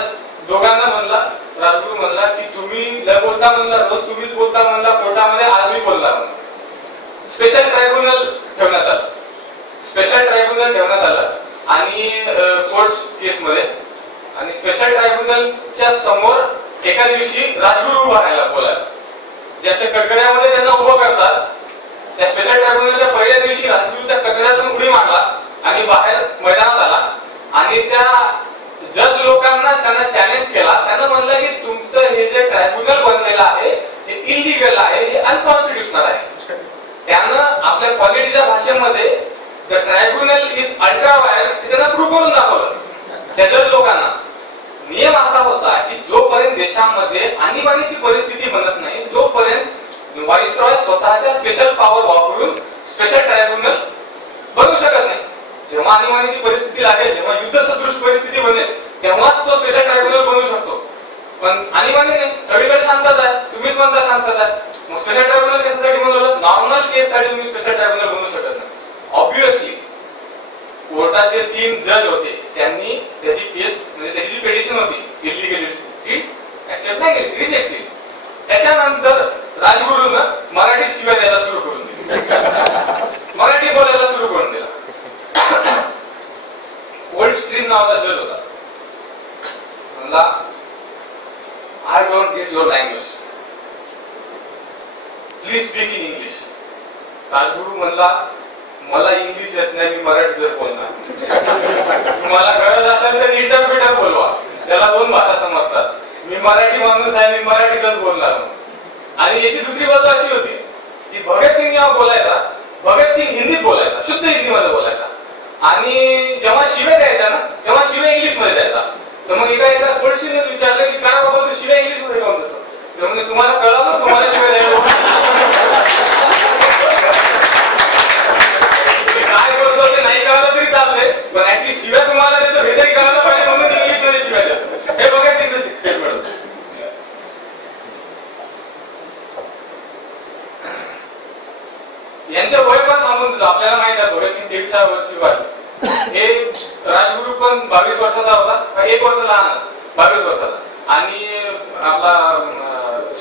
दोघांना म्हणला, राजगुरू म्हणला की तुम्ही न बोलता म्हणला, रोज तुम्हीच बोलता म्हणला कोर्टामध्ये, आज मी बोलला म्हणला. स्पेशल ट्रायब्युनल ठेवण्यात आलं. स्पेशल ट्रायब्युनल ठेवण्यात आलं आणि कोर्ट केसमध्ये. आणि स्पेशल ट्रायब्युनलच्या समोर एका दिवशी राजगुरू उभा राहिला बोलायला. जसे कटकड्यामध्ये त्यांना उभं करतात, त्या स्पेशल ट्रायब्युनलच्या पहिल्या दिवशी राजगुरू त्या कटकड्यातून उडी मारला आणि बाहेर मैदानात आला आणि त्या जज लोकांना त्यांना चॅलेंज केला. त्यांना म्हणलं की तुमचं हे जे ट्रायब्युनल बनलेलं आहे हे इलिगल आहे, हे अनकॉन्स्टिट्युशनल आहे. त्यानं आपल्या क्वालिटीच्या भाषेमध्ये the tribunal is ultra virus त्यांना प्रूव्ह करून दाखवलं त्या जज लोकांना. नियम असा होता की जोपर्यंत देशामध्ये आणीबाणीची परिस्थिती बनत नाही तोपर्यंत व्हाईसरॉय स्वतःच्या स्पेशल पॉवर वापरून स्पेशल ट्रायब्युनल बनवू शकत नाही. जेव्हा आणीबाणीची परिस्थिती लागेल, जेव्हा युद्ध सदृश परिस्थिती बनेल तेव्हाच तो स्पेशल ट्रायब्युनल बनवू शकतो. पण आणीबाणी नाही, सगळीकडे शांतता आहे. तुम्हीच म्हणता शांतता आहे. मग स्पेशल ट्रायब्युनल कशासाठी बनवलं? नॉर्मल केससाठी तुम्ही स्पेशल ट्रायब्युनल बनवू शकत नाही. ऑब्व्हियसली कोर्टाचे 3 जज होते, त्यांनी त्याची केस म्हणजे त्याची जी पेटिशन होती इलिगॅलिटी ऍक्सेप्ट नाही केली, रिजेक्ट केली. त्याच्यानंतर राजगुरूनं मराठीत शिव्या द्यायला सुरू करून दिली, मराठी बोलायला सुरू करून दिला. वर्ल्ड स्ट्रीम नावाचा जज होता, म्हणला I don't get your language, please speak in English. Rajguru म्हणला मला इंग्लिश येत नाही, मी मराठीतच बोलणार. तुम्हाला गरज असेल तर इंटरप्रिटर बोलवा, त्याला 2 भाषा समजतात. मी मराठी माणूस आहे, मी मराठीतच बोलणार. आणि याची दुसरी बाजू अशी होती की भगतसिंग जेव्हा बोलायचा, भगतसिंग हिंदीत बोलायचा, शुद्ध हिंदीमध्ये बोलायचा. आणि जेव्हा शिवे द्यायचा ना, तेव्हा शिवे इंग्लिशमध्ये द्यायचा. तर मग एका पडशीने विचारलं की काय बाबा तू शिवे इंग्लिशमध्ये काऊन देतो? तर म्हणजे तुम्हाला कळलं, तुम्हाला शिवे द्यायला काय बोलतो ते नाही कळलं तरी चाललंय, पण ऍटलीस्ट शिव्या तुम्हाला देतो हे तरी कळायला पाहिजे, म्हणून इंग्लिशमध्ये शिव्या देतो. हे बघा तिथं शिकते मिळत. यांचं वय पण थांबून देतो. आपल्याला माहित आहे भगतसिंग 23 वर्षी वाढले, हे राजगुरू पण 22 वर्षाचा होता, 1 वर्ष लहान 22 वर्षाचा. आणि आपला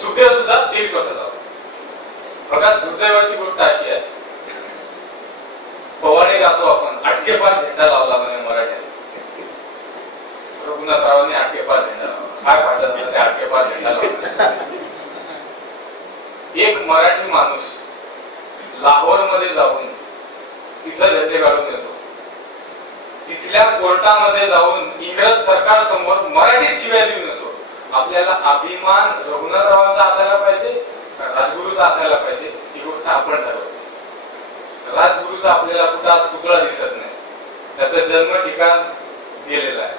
सुखदेव सुद्धा 23 वर्षाचा होता. बघा दुर्दैवाची गोष्ट अशी आहे, पवाडे गातो आपण, आटकेपार झेंडा लावला म्हणे मराठ्याने. रघुनाथरावांनी आटकेपार झेंडा लावला. काय फायदा झाला त्या आटकेपार झेंडा लावला? एक मराठी माणूस लाहोर मध्ये जाऊन तिथं झेंडे काढून येतो, तिथल्या कोर्टामध्ये जाऊन इंग्रज सरकार समोर मराठीत शिव्या देऊन येतो. आपल्याला अभिमान रघुनाथरावांचा असायला पाहिजे, राजगुरूचा असायला पाहिजे, ही गोष्ट आपण ठरवायची. राजगुरूचा आपल्याला कुठं आज पुतळा दिसत नाही, त्याचं जन्म ठिकाण गेलेलं आहे,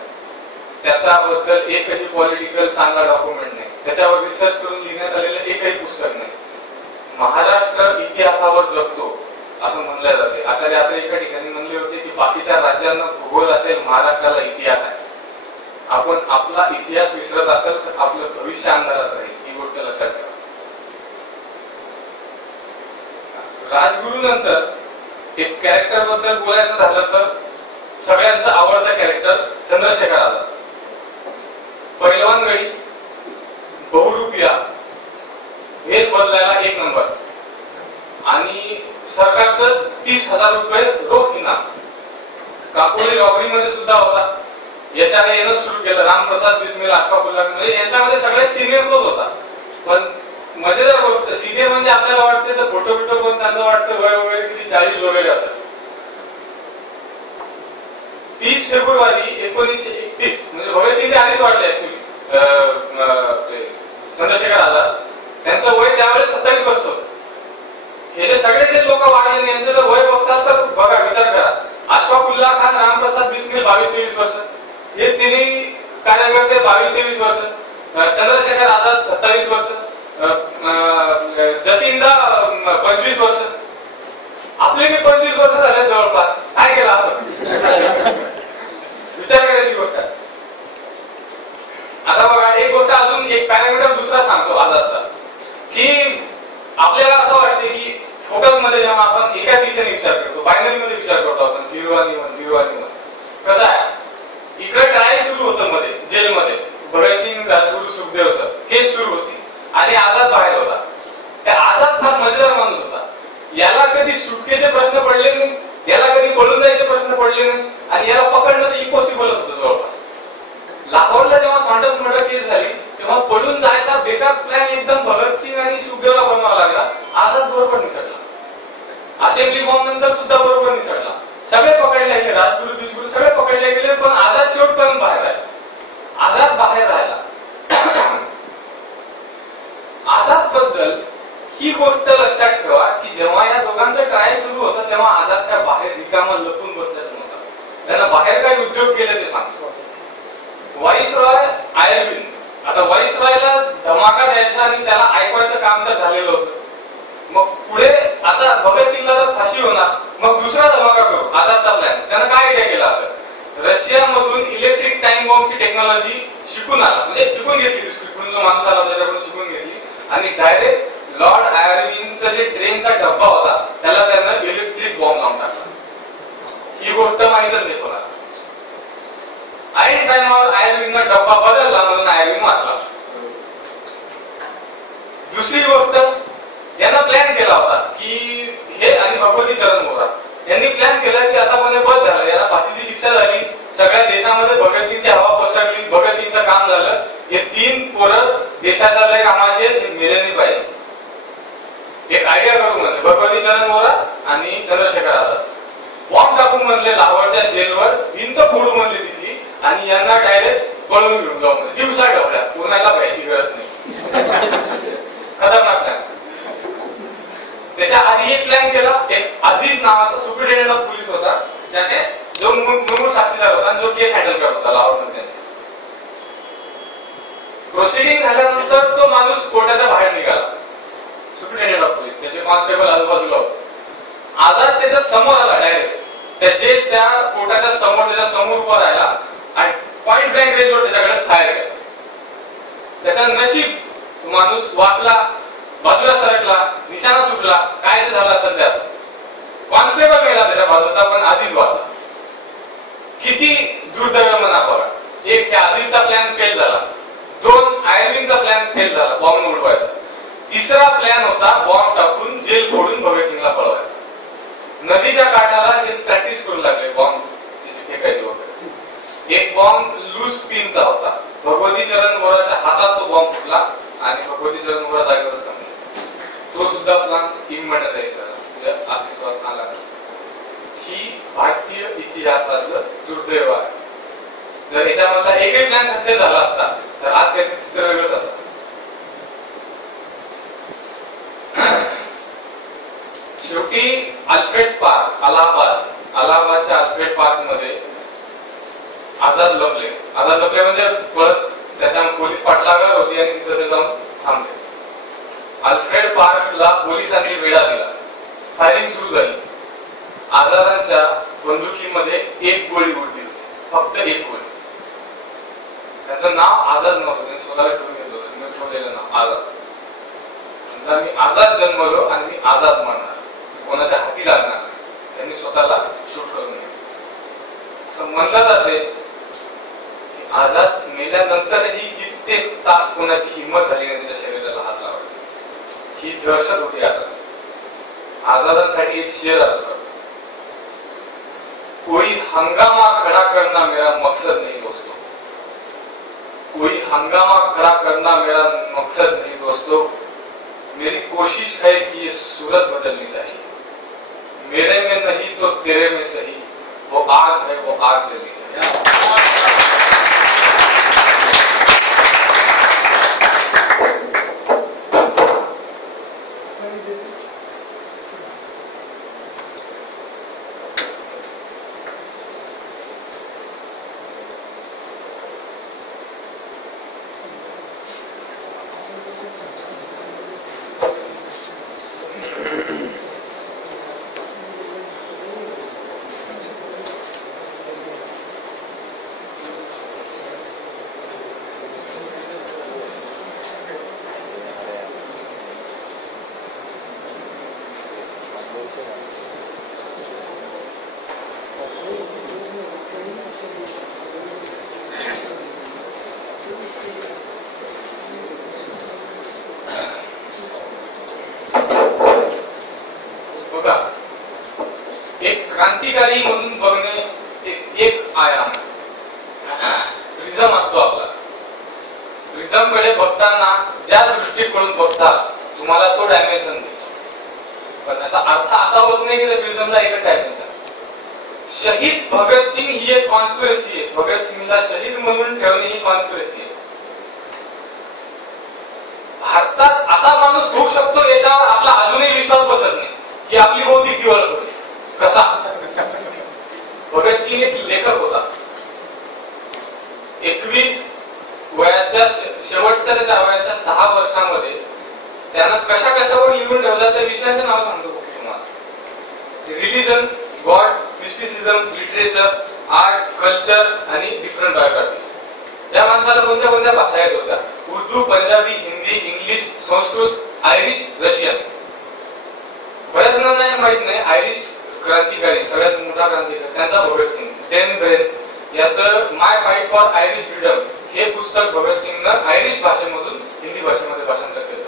त्याच्याबद्दल एकही पॉलिटिकल चांगला डॉक्युमेंट नाही, त्याच्यावर रिसर्च करून लिहिण्यात आलेलं एकही पुस्तक नाही. महाराष्ट्र इतिहासावर जगतो असं म्हणलं जाते. आचार्य आता एका ठिकाणी म्हणले होते की बाकीच्या राज्यांना भूगोल असेल, महाराष्ट्राला इतिहास आहे. आपण आपला इतिहास विसरत असेल तर आपलं भविष्य अंधारात राहील, ही गोष्ट लक्षात ठेवा. राजगुरू नंतर एक कॅरेक्टर बद्दल बोलायचं झालं तर सगळ्यांचं आवडतं कॅरेक्टर चंद्रशेखर आझाद. पैलवान गडी, बहुरूपिया, हेच बदलायला 1 नंबर. आणि सरकारचं 30,000 रुपये रोख इनाम. काकोडी रॉबरीमध्ये सुद्धा होता, याच्याने येणं सुरू केलं. रामप्रसाद बिस्मिल, अशफाकुल्ला, म्हणजे याच्यामध्ये सगळ्यात सिनियर तोच होता. पण मजेदार गोष्ट, सिनियर म्हणजे आपल्याला वाटते तर फोटो बिटो पण त्यांना वाटतं वय वगैरे किती 40 वगैरे असं. 30 फेब्रुवारी 1931 म्हणजे भगतसिंगच्या आधीच वाटले ऍक्च्युली चंद्रशेखर आझाद, त्यांचं वय त्यावेळेस 27 वर्ष होतं. हे जे सगळे जे लोक वाढले यांचं जर वय बघतात तर बघा, विचार करा. अशफाकुल्ला खान, रामप्रसाद बिस्मिल 22-23 वर्ष, हे तिन्ही कार्यकर्ते 22-23 वर्ष, चंद्रशेखर आझाद 27 वर्ष, जतीनदा 25 वर्ष. आपले मी 25 वर्ष झाले जवळपास. काय केलं आपण? विचार करायची गोष्ट आहे. आता बघा, एक गोष्ट अजून, एक पॅरामीटर दुसरा सांगतो आझादचा, की आपल्याला असं वाटते की फोकस मध्ये जेव्हा आपण एका दिशेने विचार करतो, बायनरी मध्ये विचार करतो आपण, 0 आणि 1, 0 आणि 1. कसं आहे, इकडे ट्रायल सुरू होतं मध्ये जेलमध्ये, भगतसिंग, राजगुरू, सुखदेव सर केस सुरू होती आणि आझाद बाहेर होता. त्या आझाद फार मजेदार माणूस होता. याला कधी सुटकेचे प्रश्न पडले नाही, याला कधी पळून जायचे प्रश्न पडले नाही, आणि याला पकडणं तर इम्पॉसिबलच होतं जवळपास. लाहोरला जेव्हा सॉन्डर्स मर्डर केस झाली तेव्हा पळून जायचा बेकार प्लॅन एकदम भगतसिंग आणि सुखदेवला बनवावा लागला. आझाद बरोबर निसटला. असेंब्ली बॉम्ब नंतर सुद्धा बरोबर निसटला. सगळे पकडले गेले, राजगुरू बिजगुरू सगळे पकडले गेले, पण आझाद शेवटपर्यंत बाहेर राहिला. आझाद बाहेर राहिला. आझाद बद्दल ही गोष्ट लक्षात ठेवा की जेव्हा या दोघांचं ट्रायल सुरू होतं तेव्हा आझाद त्या बाहेर रिकामा लपून बसल्याचं नव्हता. त्यांना बाहेर काय उद्योग केले ते सांगतो. व्हाईसरॉय आयर्विन, आता व्हाईसरॉयला धमाका द्यायचा आणि त्याला ऐकवायचं काम तर झालेलं होतं. मग पुढे आता भगतसिंगला तर फाशी होणार, मग दुसरा धमाका करू, आझादचा प्लॅन. त्यानं काय आयडिया केला असेल, रशियामधून इलेक्ट्रिक टाइम बॉम्बची टेक्नॉलॉजी शिकून आला, म्हणजे शिकून घेतली, शिकून जो माणूस आला त्याच्याकडून शिकून घेतली आणि डायरेक्ट लॉर्ड आयर्विनचा जे ट्रेनचा डब्बा होता त्याला त्यानं इलेक्ट्रिक बॉम्ब लावून टाकला. ही गोष्ट माहीतच नाही कोणाला. ऐन टाइमावर आयर्विनचा डब्बा बदलला म्हणून आयर्विन वाचला. दुसरी गोष्ट, यांना प्लॅन केला होता की हे आणि भगवती चरण मोरा यांनी प्लॅन केला की आता पण बस झालं, याला फाशीची शिक्षा झाली, सगळ्या देशामध्ये भगतसिंगची हवा पसरली, भगतसिंगचं काम झालं, हे 3 पोरं देशाच्या लय कामाचे मेले नाही पाहिजे. एक आयडिया करू म्हणले भगवती चरण मोरा आणि चंद्रशेखर आझाद. बॉम्ब टाकून म्हणले लाहोरच्या जेलवर, भिंत फोडू म्हणले तिथली आणि यांना डायरेक्ट पळून घेऊन जाऊ म्हणजे दिवसा ठेवल्या, कोणाला भयाची गरज नाही. खतरनाक प्लॅन. त्याच्या आधी एक प्लॅन केला, एक अजीज नावाचा सुप्रिटेंडेंट ऑफ पोलीस होता, ज्याने जो मूळ साक्षीदार होता आणि जो केस हँडल करत होता लाहोरमध्ये. प्रोसिडिंग झाल्यानंतर तो माणूस कोर्टाच्या बाहेर निघाला, सुप्रिटेंडेंट ऑफ पोलीस, त्याचे कॉन्स्टेबल आजूबाजूला होते. आझाद त्याच्या समोर आला डायरेक्ट, त्या कोर्टाच्या समोर त्याच्या समोर उभा राहिला आणि पॉइंट ब्लँक रेंजवर त्याच्याकडे फायर केला. त्याचा नशीब, तो माणूस वाचला, बाजूला सरकला, निशाणा सुटला, काय झालं असेल त्यास. कॉन्स्टेबल गेला त्याच्या बाजूचा, पण आधीच वाचला. किती दुर्दैव म्हणा बघा. एक त्या आधीचा प्लॅन फेल झाला, 2 आयर्विनचा प्लॅन फेल झाला बॉम्ब उडवायचा, 3रा प्लॅन होता बॉम्ब टाकून जेल फोडून भगतसिंगला पळवायचा. नदीच्या काठाला हे प्रॅक्टिस करू लागले बॉम्ब फेकायचे वगैरे. एक बॉम्ब लूज पिनचा होता, भगवती चरण मोराच्या हातात तो बॉम्ब फुटला आणि भगवती चरण मोरा जागेवर संपला. तो सुद्धा प्लॅन इम्मॅटर अस्तित्वात आला. ही भारतीय इतिहासाचं दुर्दैव आहे. जर याच्यामधला एकही प्लॅन सक्सेस झाला असता तर आज काहीतरी चित्र वेगळंच असतं. शेवटी अल्फ्रेड पार्क, अलाहाबादच्या अल्फ्रेड पार्क मध्ये आझाद लपले म्हणजे परत त्याच्या पोलीस पाठलागार होती आणि तिथे जाऊन थांबले. अल्फ्रेड पार्कला पोलिसांनी वेढा दिला, फायरिंग सुरू झाली. आझादांच्या बंदुकीमध्ये 1 गोळी उडली होती, फक्त 1 गोळी. त्याचं नाव आझाद नव्हतं, त्यांनी स्वतःला ठेवून घेतलं होतं, मी ठेवलेलं नाव आझाद. मी आझाद जन्मलो आणि मी आझाद मानणार, कोणाच्या हाती लागणार नाही. त्यांनी स्वतःला शूट करून घेतलं. असं म्हणलं जाते की आझाद मेल्यानंतरही कित्येक तास कोणाची हिंमत झाली नाही त्याच्या शरीराला हात लावायची. ही दहशत होती आझादांसाठी. एक शेर असतो, कोई हंगामा खड़ा करना मेरा मकसद नहीं दोस्तों, कोई हंगामा खड़ा करना मेरा मकसद नहीं दोस्तों, मेरी कोशिश है कि ये सूरत बदलनी चाहिए, मेरे में नहीं तो तेरे में सही, वो आग है वो आग जलनी चाहिए. क्रांतिकारी म्हणून बघणे एक आयाम. रिझम असतो आपला. रिझम कडे बघताना ज्या दृष्टिकोन बघतात तुम्हाला तो डायमेन्शन दिसतो, पण त्याचा अर्थ असा होत नाही की रिझमला एकच डायमेन्शन. शहीद भगतसिंग ही एक कॉन्स्पिरसी आहे. भगतसिंगला शहीद म्हणून ठेवणे ही कॉन्स्पिरसी आहे. भारतात असा माणूस होऊ शकतो याच्यावर आपला अजूनही विश्वास बसत नाही की आपली बौद्धिक दिवाळ होती. कसा? भगतसिंग एक लेखक होता. 21 वयाच्या शेवटच्या त्याच्या वयाच्या 6 वर्षांमध्ये त्यानं कशावर लिहून ठेवला त्या विषयाचं नाव सांगतो तुम्हाला. Religion, god, mysticism, literature, art, culture आणि डिफरंट बायोग्राफीज. त्या माणसाला कोणत्या कोणत्या भाषा येत होत्या? Urdu, Punjabi, Hindi, English, Sanskrit, Irish, Russian. बऱ्याच जणांना माहित नाही आयरिश क्रांतिकारी, सगळ्यात मोठा क्रांतिकारी त्यांचा भगतसिंग. डेन ब्रेन याचं माय फाईट फॉर आयरिश फ्रीडम हे पुस्तक भगतसिंगनं आयरिश भाषेमधून हिंदी भाषेमध्ये भाषांतर केलं.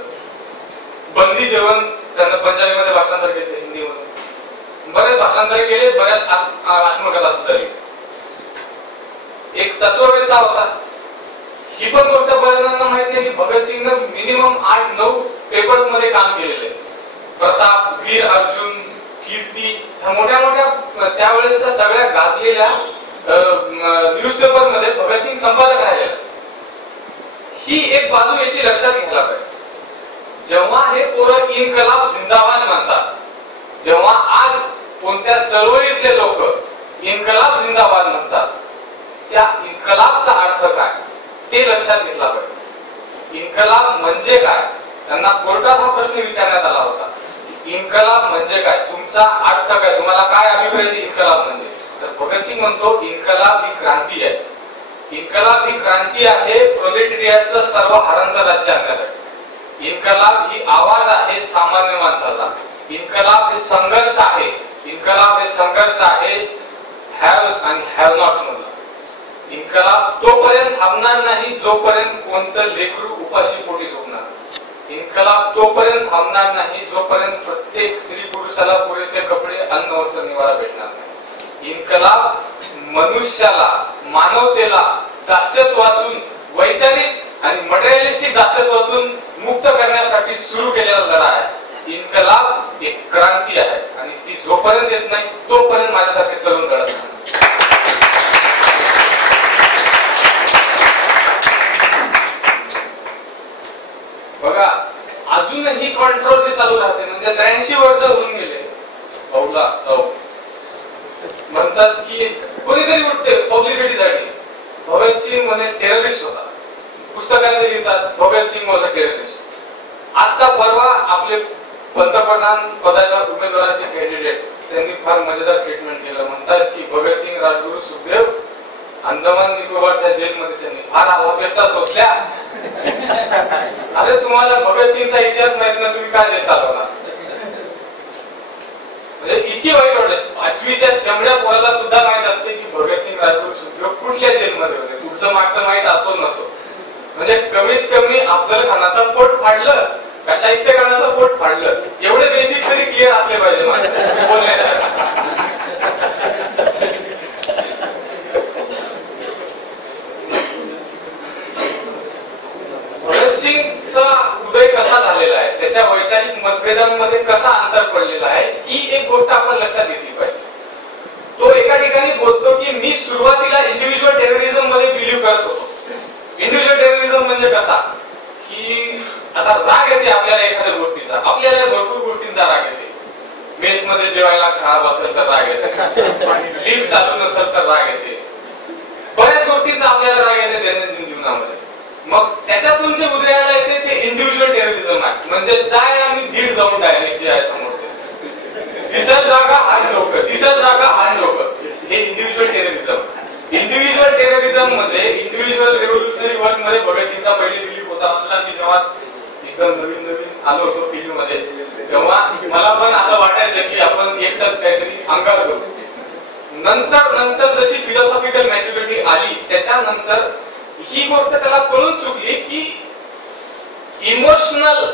बंदी जेवण त्यांना पंजाबीमध्ये भाषांतर केले, हिंदीमधून बरेच भाषांतर केले, बऱ्याच आत्मकथा सुद्धा लिहिली. एक तत्ववेत्ता होता, ही पण गोष्ट बऱ्याच जणांना माहिती आहे की भगतसिंगनं मिनिमम 8-9 पेपर्स मध्ये काम केलेले. प्रताप, वीर अर्जुन, कीर्ती ह्या मोठ्या मोठ्या त्यावेळेसच्या सगळ्या गाजलेल्या न्यूजपेपर मध्ये भगतसिंग संपादक राहिलेला. ही एक बाजू याची लक्षात घ्यायला पाहिजे. जेव्हा हे पोरं इन्कलाब जिंदाबाद म्हणतात, जेव्हा आज कोणत्या चळवळीतले लोक इन्कलाब जिंदाबाद म्हणतात, त्या इन्कलाबचा अर्थ काय ते लक्षात घेतला पाहिजे. इन्कलाब म्हणजे काय? त्यांना कोर्टात हा प्रश्न विचारण्यात आला होता. इन्कलाब म्हणजे काय, तुमचा अर्थ काय, तुम्हाला काय अभिप्राय इन्कलाब म्हणजे? तर भगतसिंग म्हणतो इन्कलाब ही क्रांती आहे. इन्कलाब ही क्रांती आहे प्रोलेटेरियाचं सर्व हरंत राज्य आणण्यासाठी. इन्कलाब ही आवाज आहे सामान्य माणसाचा. इन्कलाब हे संघर्ष आहे. इन्कलाब हे संघर्ष आहे हॅव्स आणि हॅव नॉट्स मधला. इन्कलाब तोपर्यंत थांबणार नाही जोपर्यंत कोणतं लेकरू उपाशी पोटी झोपणार. इन्कलाब तोपर्यंत थांबणार नाही जोपर्यंत प्रत्येक स्त्री पुरुषाला पुरेसे कपडे, अन्न, वस्त्र, निवारा भेटणार नाही. इन्कलाब मनुष्याला, मानवतेला दास्यत्वातून, वैचारिक आणि मटेरियलिस्टिक दास्यत्वातून मुक्त करण्यासाठी सुरू केलेला लढा आहे. इन्कलाब एक क्रांती आहे आणि ती जोपर्यंत येत नाही तोपर्यंत माझ्यासारखे तरुण लढत नाही. बघा अजूनही कॉन्ट्रोवर्सी चालू राहते. म्हणजे 83 वर्ष होऊन गेले, भाऊला जाऊ म्हणतात की कोणीतरी उठते पब्लिसिटीसाठी, भगतसिंग म्हणे टेररिस्ट होता. पुस्तकांमध्ये लिहितात भगतसिंग वॉज अ टेररिस्ट. आता परवा आपले पंतप्रधान पदाच्या उमेदवाराचे कॅन्डिडेट त्यांनी फार मजेदार स्टेटमेंट केलं. म्हणतात की भगतसिंग, राजगुरू, सुखदेव अंदमान निकोबारच्या जेलमध्ये त्यांनी फार आलापेष्टा सोसल्या. अरे तुम्हाला भगतसिंगचा इतिहास माहित ना, तुम्ही काय देत चालवणार? म्हणजे इतकी वाईट वाटत. 5वीच्या शंभऱ्या पोराला सुद्धा माहित असते की भगतसिंग, राजगुरू, सुखदेव कुठल्या जेलमध्ये होते. पुढचं मागचं माहित असो नसो. म्हणजे कमीत कमी अफजल खानाचं पोट फाडलं का साहित्य खानाचं पोट फाडलं, एवढे बेसिक तरी क्लिअर असले पाहिजे माझ्या बोलण्यासाठी. भगतसिंगचा उदय कसा झालेला आहे, त्याच्या वैचारिक मतभेदांमध्ये कसा अंतर पडलेला आहे, ही एक गोष्ट आपण लक्षात घेतली पाहिजे. तो एका ठिकाणी बोलतो की मी सुरुवातीला इंडिव्हिज्युअल टेररिझम मध्ये बिलीव्ह करत होतो. इंडिव्हिज्युअल टेररिझम म्हणजे कसा की आता राग येते आपल्याला एखाद्या गोष्टीचा, आपल्याला भरपूर गोष्टींचा राग येते. मेसमध्ये जेवायला खराब असेल तर राग येते, लिफ्ट चालू नसेल तर राग येते, बऱ्याच गोष्टींचा आपल्याला राग येते दैनंदिन जीवनामध्ये. मग त्याच्यातून जे उदयाला येते ते इंडिव्हिज्युअल टेररिझम आहे. म्हणजे जाय आणि भीड जाऊन डायरेक्ट जे आहे समोर दिसत जागा हान लोक, दिसत जागा हान लोक, हे इंडिव्हिज्युअल टेररिझम. इंडिव्हिज्युअल टेररिझम मध्ये, इंडिव्हिज्युअल रेव्होल्युशनरी वर्क मध्ये भगतसिंगचा पहिले बिलीफ होता. मला मी जेव्हा एकदम नवीन नवीन आलो होतो फील्ड मध्ये तेव्हा मला पण असं वाटायचं की आपण एकटाच काहीतरी अंगार करू. नंतर जशी फिलॉसॉफिकल मॅच्युरिटी आली त्याच्यानंतर ही गोष्ट त्याला कळून चुकली की इमोशनल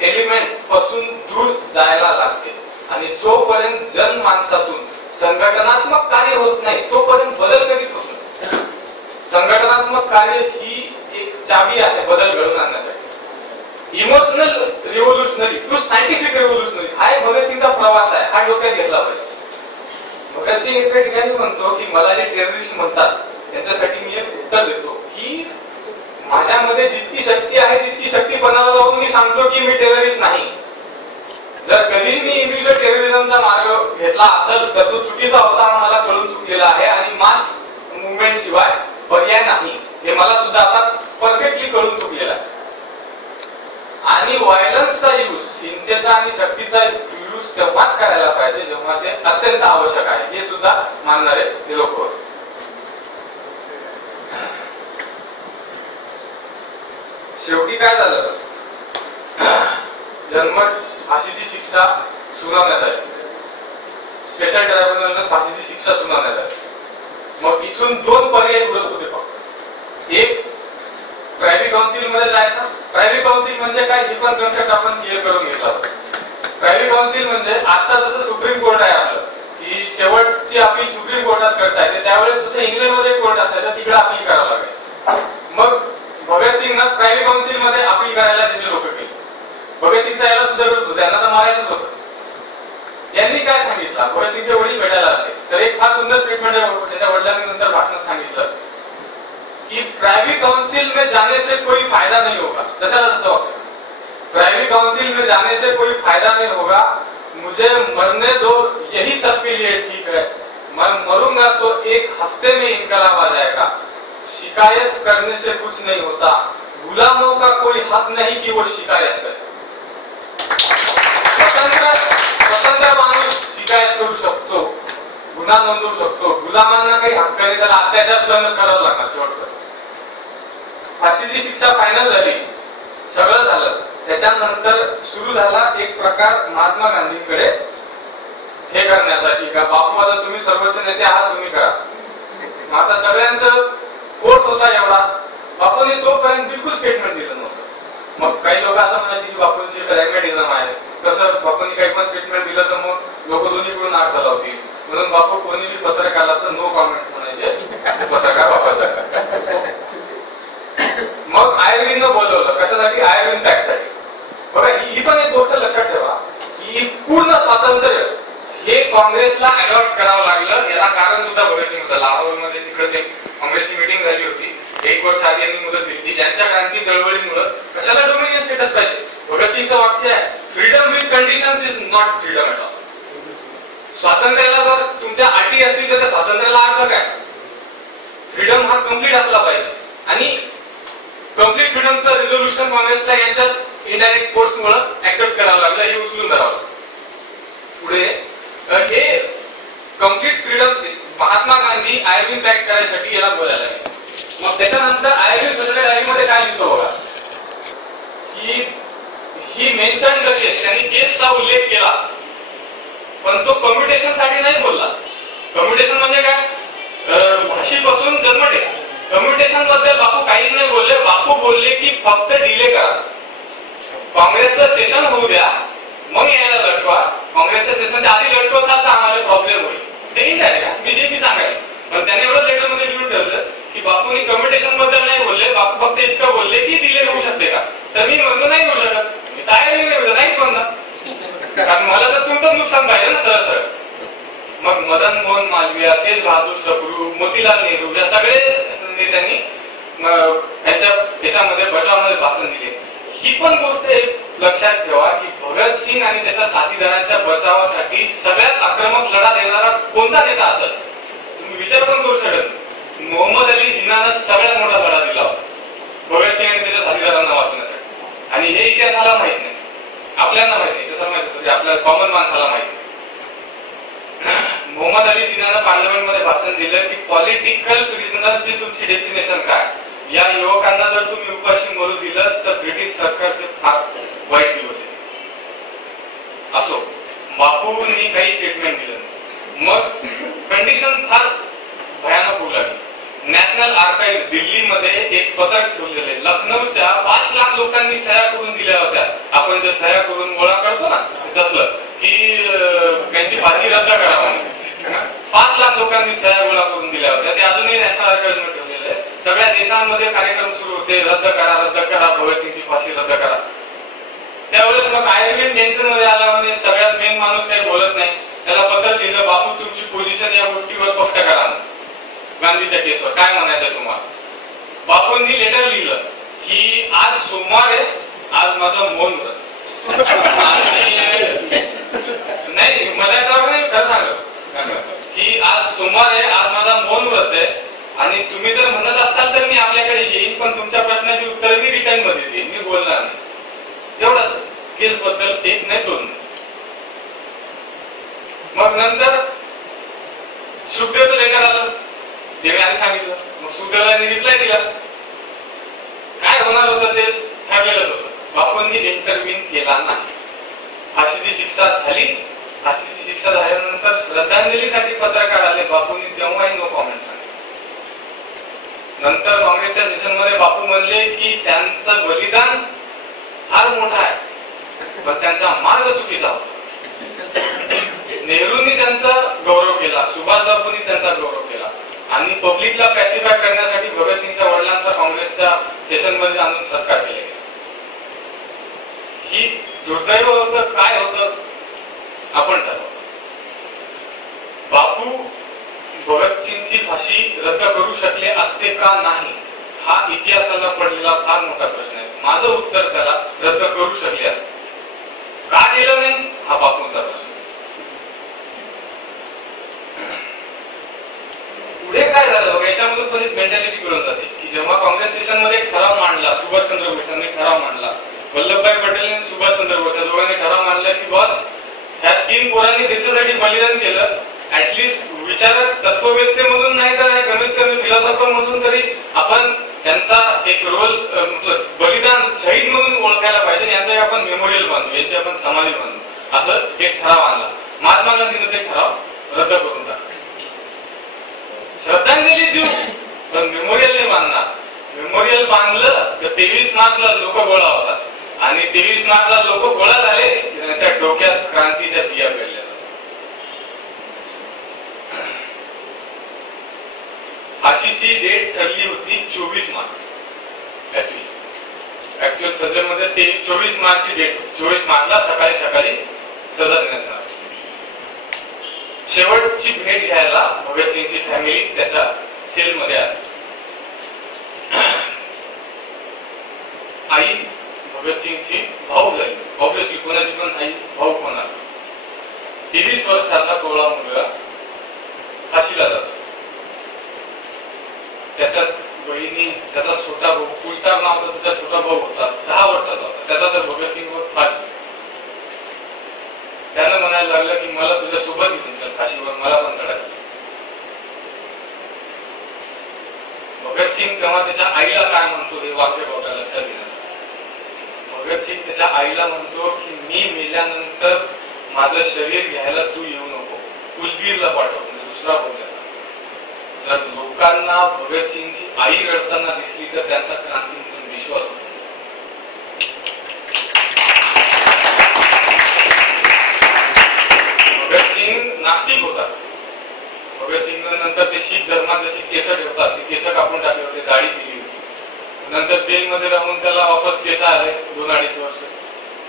एलिमेंट पासून दूर जायला लागते आणि जोपर्यंत जनमानसातून संघटनात्मक कार्य होत नाही तोपर्यंत बदल कधीच होत नाही. संघटनात्मक कार्य ही एक चावी आहे बदल घडवून आणण्यासाठी. Emotional revolutionary to scientific revolutionary हा एक भगतसिंगचा प्रवास आहे, हा डोक्यात घेतला पाहिजे. भगतसिंग एका ठिकाणी म्हणतो की मला जे टेररिस्ट म्हणतात त्याच्यासाठी मी एक उत्तर देतो की माझ्यामध्ये जितकी शक्ती आहे तितकी शक्ती पणाला लावून मी सांगतो की मी टेररिस्ट नाही. जर कधी मी इंडिव्हिज्युअल टेररिझमचा मार्ग घेतला असेल तर तो चुकीचा होता, मला कळून चुकलेला आहे आणि मास मुवमेंट शिवाय पर्याय नाही हे मला सुद्धा आता परफेक्टली कळून चुकलेला आहे. आणि व्हायलन्सचा यूज, हिंसेचा आणि शक्तीचा यूज तेव्हाच करायला पाहिजे जेव्हा ते अत्यंत आवश्यक आहे, हे सुद्धा मानणारे हे लोक. शेवटी काय झालं, जन्मठ फाशीची शिक्षा सुनावण्यात आली, स्पेशल ट्रायब्युनलनं फाशीची शिक्षा सुनावण्यात आली. मग इथून दोन पर्याय उरत होते फक्त. एक, प्रायव्हेट काउन्सिल मध्ये जायचं. प्रायव्हेट काउन्सिल म्हणजे काय हे पण कन्सेप्ट आपण क्लिअर करून घेतला होता. प्रायव्हेट काउन्सिल म्हणजे आता जसं सुप्रीम कोर्ट आहे आपलं, की शेवटची अपील सुप्रीम कोर्टात करता येते, त्यावेळेस जसं इंग्लंडमध्ये कोर्ट असायचं तिकडे अपील करावं लागायचं. मग भगतसिंगनं प्रायव्हेट काउन्सिल मध्ये अपील करायला त्याचे लोक केले. भगतसिंगचा याला सुद्धा विरोध होता, त्यांना तर मारायचंच होतं. यांनी काय सांगितलं, भगतसिंगचे वडील भेटायला आले तर एक फार सुंदर स्टेटमेंट आहे. त्याच्या वडिलांनी नंतर भाषणात सांगितलं कि प्राइवेट काउंसिल में जाने से कोई फायदा नहीं होगा. कशाला तसं वाटतं, प्राइवेट काउंसिल में जाने से कोई फायदा नहीं होगा, मुझे मरने दो यही सबके लिए ठीक है, मैं मरूंगा तो एक हफ्ते में इनकलाब आ जाएगा, शिकायत करने से कुछ नहीं होता, गुलामों का कोई हक नहीं कि वो शिकायत करे. स्वतंत्र माणूस शिकायत करू शकतो, गुन्हा नोंदवू शकतो, गुलामांना काही हक्क नाही, त्याला अत्याचार सहन करावं लागणार. शेवटचं फाशीची शिक्षा फायनल झाली, सगळं झालं. त्याच्यानंतर सुरू झाला एक प्रकार महात्मा गांधींकडे हे करण्यासाठी का बापू आता तुम्ही सर्वोच्च नेते आहात, तुम्ही करा. मग आता सगळ्यांचं कोर्स होता एवढा, बापूंनी तोपर्यंत बिलकुल स्टेटमेंट दिलं नव्हतं. मग काही लोक असं म्हणायचे की बापूंची प्रॅग्मॅटिझम आहे, कसं बापूंनी काही पण स्टेटमेंट दिलं तर मग लोक दोन्हीकडून आठ लावतील, म्हणून बापू कोणीही पत्रकाराला तर नो कॉमेंट्स म्हणायचे, पत्रकार बापाचा. मग आयर्विननं बोलवलं कशासाठी, आयर्विन पॅकसाठी. बघा ही पण एक गोष्ट लक्षात ठेवा की पूर्ण स्वातंत्र्य हे काँग्रेसला अडॉप्ट करावं लागलं. याला कारण सुद्धा भगतसिंग होतं. लाहोरमध्ये तिकडे ते काँग्रेसची मिटिंग झाली होती, 1 वर्ष आधी यांनी मुदत दिली. ज्यांच्या क्रांती चळवळीमुळे कशाला डोमिनियन स्टेटस पाहिजे. भगतसिंगचं वाक्य आहे, freedom with conditions is not freedom at all. स्वातंत्र्याला जर तुमच्या अटी असतील तर त्या स्वातंत्र्याला अर्थ काय. फ्रीडम हा कम्प्लीट असला पाहिजे आणि कम्प्लीट फ्रीडमचं रिझोल्युशन काँग्रेसला यांच्याच इनडायरेक्ट फोर्समुळे ऍक्सेप्ट करावं लागलं, हे उचलून धरावं. पुढे हे complete freedom Mahatma Gandhi Irwin pact करायसाठी याला बोलायला लागले. मग त्याच्यानंतर आयर्विन सगळ्या डायरीमध्ये काय लिहितो बघा की ही मेन्शन केस, त्यांनी केसचा उल्लेख केला पण तो कम्युटेशन साठी नाही बोलला. कम्युटेशन म्हणजे काय, भाषेपासून जन्मठे. कम्युटेशन बद्दल बापू काहीच नाही बोलले. बापू बोलले की फक्त डिले करा, काँग्रेसचं सेशन होऊ द्या, मग यायला लटवा. काँग्रेसच्या सेशनच्या आधी लटवसाल तर आम्हाला प्रॉब्लेम होईल. ते इंडायरेक्ट बीजेपी सांगायला. पण त्यांनी एवढं लेटरमध्ये लिहून ठेवलं की बापूंनी कम्युटेशन बद्दल नाही बोलले, बापू फक्त इतकं बोलले की डिले होऊ शकते का. तर मी म्हणतो नाही होऊ शकत, मी तयारी नाही म्हणणार, कारण मला तर तुमचं नुकसान पाहिजे ना सरळ सरळ. मग मदन मोहन मालवीय, तेज बहादूर सप्रू, मोतीलाल नेहरू या सगळे नेत्यांनी याच्यामध्ये बचावामध्ये भाषण दिले. ही पण गोष्ट एक लक्षात ठेवा की भगतसिंग आणि त्याच्या साथीदारांच्या बचावासाठी सगळ्यात आक्रमक लढा देणारा कोणता नेता असेल तुम्ही विचार पण करू शकत. मोहम्मद अली जिन्नानं सगळ्यात मोठा लढा दिला होता भगतसिंग आणि त्याच्या साथीदारांना वाचवण्यासाठी. आणि हे इतिहासाला माहित नाही, आपल्याला माहित नाही, त्याचा माहित असतो आपल्या कॉमन माणसाला माहिती. मोहम्मद अली जिन्नानं पार्लमेंटमध्ये भाषण दिलं की पॉलिटिकल प्रिझनरची तुमची डेफिनेशन काय. या युवकांना जर तुम्ही उपाशी मरू दिलं तर ब्रिटिश सरकारचे फार वाईट दिवस आहे. असो, बापूंनी काही स्टेटमेंट दिलं. मग कंडिशन फार भयानक होऊ लागली. नॅशनल आर्काइव्ह दिल्लीमध्ये एक पत्रक ठेवलेले, लखनौच्या 5 लाख लोकांनी सह्या करून दिल्या होत्या. आपण जे सह्या करून गोळा करतो ना तसलं की त्यांची फाशी रद्द करा म्हणून 5 लाख लोकांनी सह्या गोळा करून दिल्या होत्या. ते अजूनही नॅशनल आर्काइव्ह ठेवलेले आहे. सगळ्या देशांमध्ये कार्यक्रम सुरू होते, रद्द करा भगतसिंगची फाशी रद्द करा. त्यावेळेस मग आयर्विन टेन्शन मध्ये आला, म्हणजे सगळ्यात मेन माणूस काही बोलत नाही. त्याला पत्र लिहिलं, बापू तुमची पोझिशन या गोष्टीवर स्पष्ट करा, गांधीच्या केसवर काय म्हणायचं तुम्हाला. बापूंनी लेटर लिहिलं की आज सोमवार आहे, आज माझं मौन व्रत. नाही मजाक नाही, खरं सांगत की आज सोमवार आहे, आज माझा मौन व्रत आहे आणि तुम्ही जर म्हणत असाल तर मी आपल्याकडे येईन, पण तुमच्या प्रश्नाची उत्तर मी रिटर्न मध्ये देईन, मी बोलणार नाही. एवढंच केस बद्दल एक नाही दोन. मग नंतर सुखदेवचं लेटर आलं, ते मी आधी सांगितलं. मग सुखदेवांनी रिप्लाय दिला. काय होणार होतं ते केला नाही. फाशीची शिक्षा झाली. फाशीची शिक्षा झाल्यानंतर श्रद्धांजलीसाठी पत्रकार आले. बापूंनी तेव्हाही नो कॉमेंट सांगितलं. नंतर काँग्रेसच्या सेशनमध्ये बापू म्हणले की त्यांचं बलिदान फार मोठं आहे, पण त्यांचा मार्ग चुकीचा होता. नेहरूंनी त्यांचा गौरव केला, सुभाषबाबूंनी त्यांचा गौरव केला आणि पब्लिकला पॅसिफाय करण्यासाठी भगतसिंगच्या वडिलांचा काँग्रेसच्या सेशनमध्ये आणून सत्कार केला गेला. ही दुर्दैव होतं. काय होतं आपण ठरवलं. बापू भगतसिंगची फाशी रद्द करू शकले असते का नाही, हा इतिहासाला पडलेला फार मोठा प्रश्न आहे. माझं उत्तर त्याला रद्द करू शकले असते. का केलं नाही हा बापूंचा प्रश्न. पुढे काय झालं बघा, याच्यामधून पण एक मेंटॅलिटी कळून जाते की जेव्हा काँग्रेस सेशनमध्ये एक ठराव मांडला, सुभाषचंद्र बोसांनी ठराव मांडला, वल्लभभाई पटेल आणि सुभाषचंद्र बोस या दोघांनी ठराव मांडला की बॉस ह्या 3 पोरांनी देशासाठी बलिदान केलं, ऍटलिस्ट विचारक तत्ववेत्ते म्हणून नाही तर कमीत कमी फिलॉसॉफर म्हणून तरी आपण त्यांचा एक रोल बलिदान शहीद म्हणून ओळखायला पाहिजे. यांचा आपण मेमोरियल बांधू, यांची आपण समाधी बांधू, असं एक ठराव आणला. महात्मा गांधीनं ते ठराव रद्द करून टाकला. श्रद्धांजली देऊ पण मेमोरियल नाही बांधणार. मेमोरियल बांधलं तर 23 मार्चला लोक गोळा होतात आणि 23 मार्चला लोक गोळा झाले त्यांच्या डोक्यात क्रांतीच्या बिया पेरल्या. फाशीची डेट ठरली होती 24 मार्च. ऍक्च्युअल सजेमध्ये 24 मार्चची डेट, 24 मार्चला सकाळी सकाळी सजा देण्यात आली. शेवटची भेट घ्यायला भगतसिंगची फॅमिली त्याच्या सेलमध्ये आली. आई भगतसिंगची भाऊ झाली. ऑब्विसली कोणाची पण आई भाऊ कोणा. 23 वर्षाचा कोवळा मुलगा फाशीला जातो. त्याच्यात बहिणी, त्याचा छोटा भाऊ, कुलतार नावाचा त्याचा छोटा भाऊ होता, 10 वर्षाचा होता. त्याचा तर भगतसिंगवर फार. त्यानं म्हणायला लागलं की मला तुझ्यासोबत घेऊन चल फाशीवर, मला पण चढायचं. भगतसिंग तेव्हा त्याच्या आईला काय म्हणतो हे वाक्य बघा लक्षात घेण्याचं. भगतसिंग त्याच्या आईला म्हणतो की मी मेल्यानंतर माझं शरीर घ्यायला तू येऊ नको, कुलबीरला पाठव, म्हणजे दुसरा बोलण्याचा. जर लोकांना भगतसिंगची आई रडताना दिसली तर त्यांचा क्रांतीमधून विश्वास होतो. भगतसिंग नास्तिक होता. भगतसिंग नंतर ते शीख धर्मात जशी केस ठेवतात ते केस कापून टाकले होते, दाढी केली होती. नंतर जेलमध्ये राहून त्याला वापस केस आले 2-2.5 वर्ष.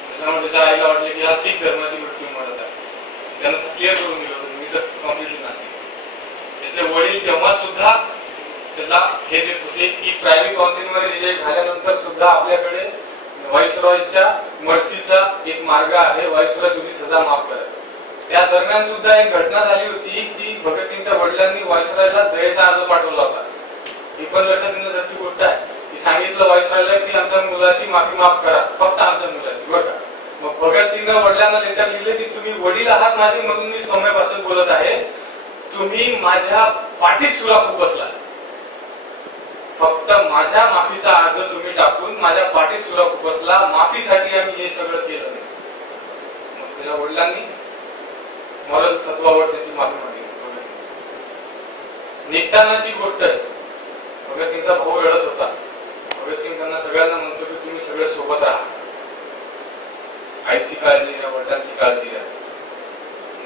त्याच्यामुळे त्याच्या आईला वाटले की हा शीख धर्माची मृत्यू मरत आहे. त्यानं क्लिअर करून दिलं होतं मी तर कम्प्लिटली नास्तिक. त्याचे वडील तेव्हा सुद्धा त्याला हे देत होते की प्रायव्हेट काउन्सिलमध्ये रिजेक्ट झाल्यानंतर सुद्धा आपल्याकडे व्हाईसरॉयच्या मर्सीचा एक मार्ग आहे, व्हाईसरॉय तुम्ही सजा माफ करा. त्या दरम्यान सुद्धा एक घटना झाली होती की भगतसिंगच्या वडिलांनी व्हाईसरॉयला दयेचा अर्ज पाठवला होता. ही पण लक्षात घेण्यासारखी गोष्ट आहे की सांगितलं व्हाईसरॉयला की आमच्या मुलाची माफी माफ करा, फक्त आमच्या मुलाची, बरं का. मग भगतसिंगनं वडिलांना लेटर लिहिले की तुम्ही वडील आहात माझे म्हणून मी सौम्यभाषेत बोलत आहे, तुम्ही माझ्या पाठीत सुरा खुपसला, फक्त माझ्या माफीचा अर्ज तुम्ही टाकून माझ्या पाठीत सुरा खुपसला, माफीसाठी आम्ही हे सगळं केलं नाही. मग त्याच्या वडिलांनी मॉरल तत्वावर त्याची माफी मागितली. निघतानाची गोष्ट आहे. भगतसिंगचा भाऊ रडत होता. भगतसिंग त्यांना सगळ्यांना म्हणतो की तुम्ही सगळे सोबत राहा, आईची काळजी घ्या, वडिलांची काळजी घ्या,